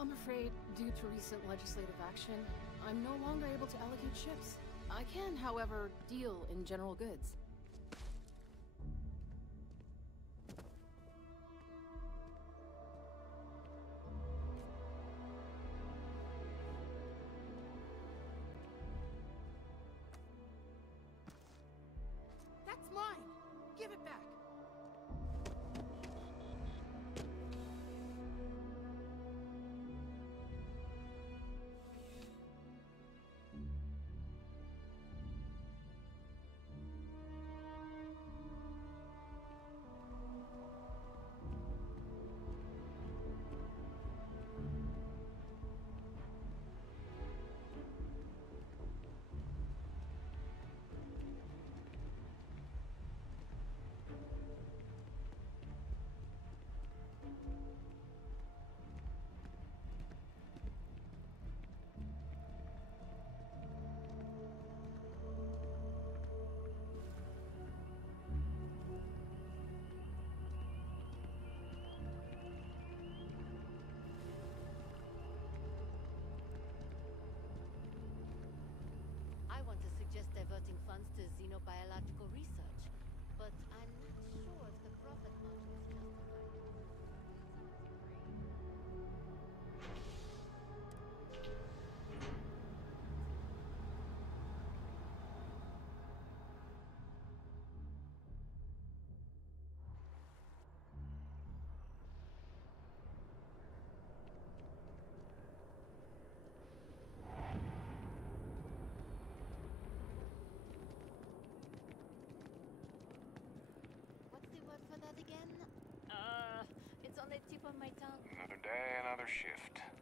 I'm afraid, due to recent legislative action, I'm no longer able to allocate ships. I can, however, deal in general goods. That's mine! Give it back! I want to suggest diverting funds to xenobiological research, but I'm not sure if the profit margin is justified. What's the word for that again? It's on the tip of my tongue. Another day, another shift.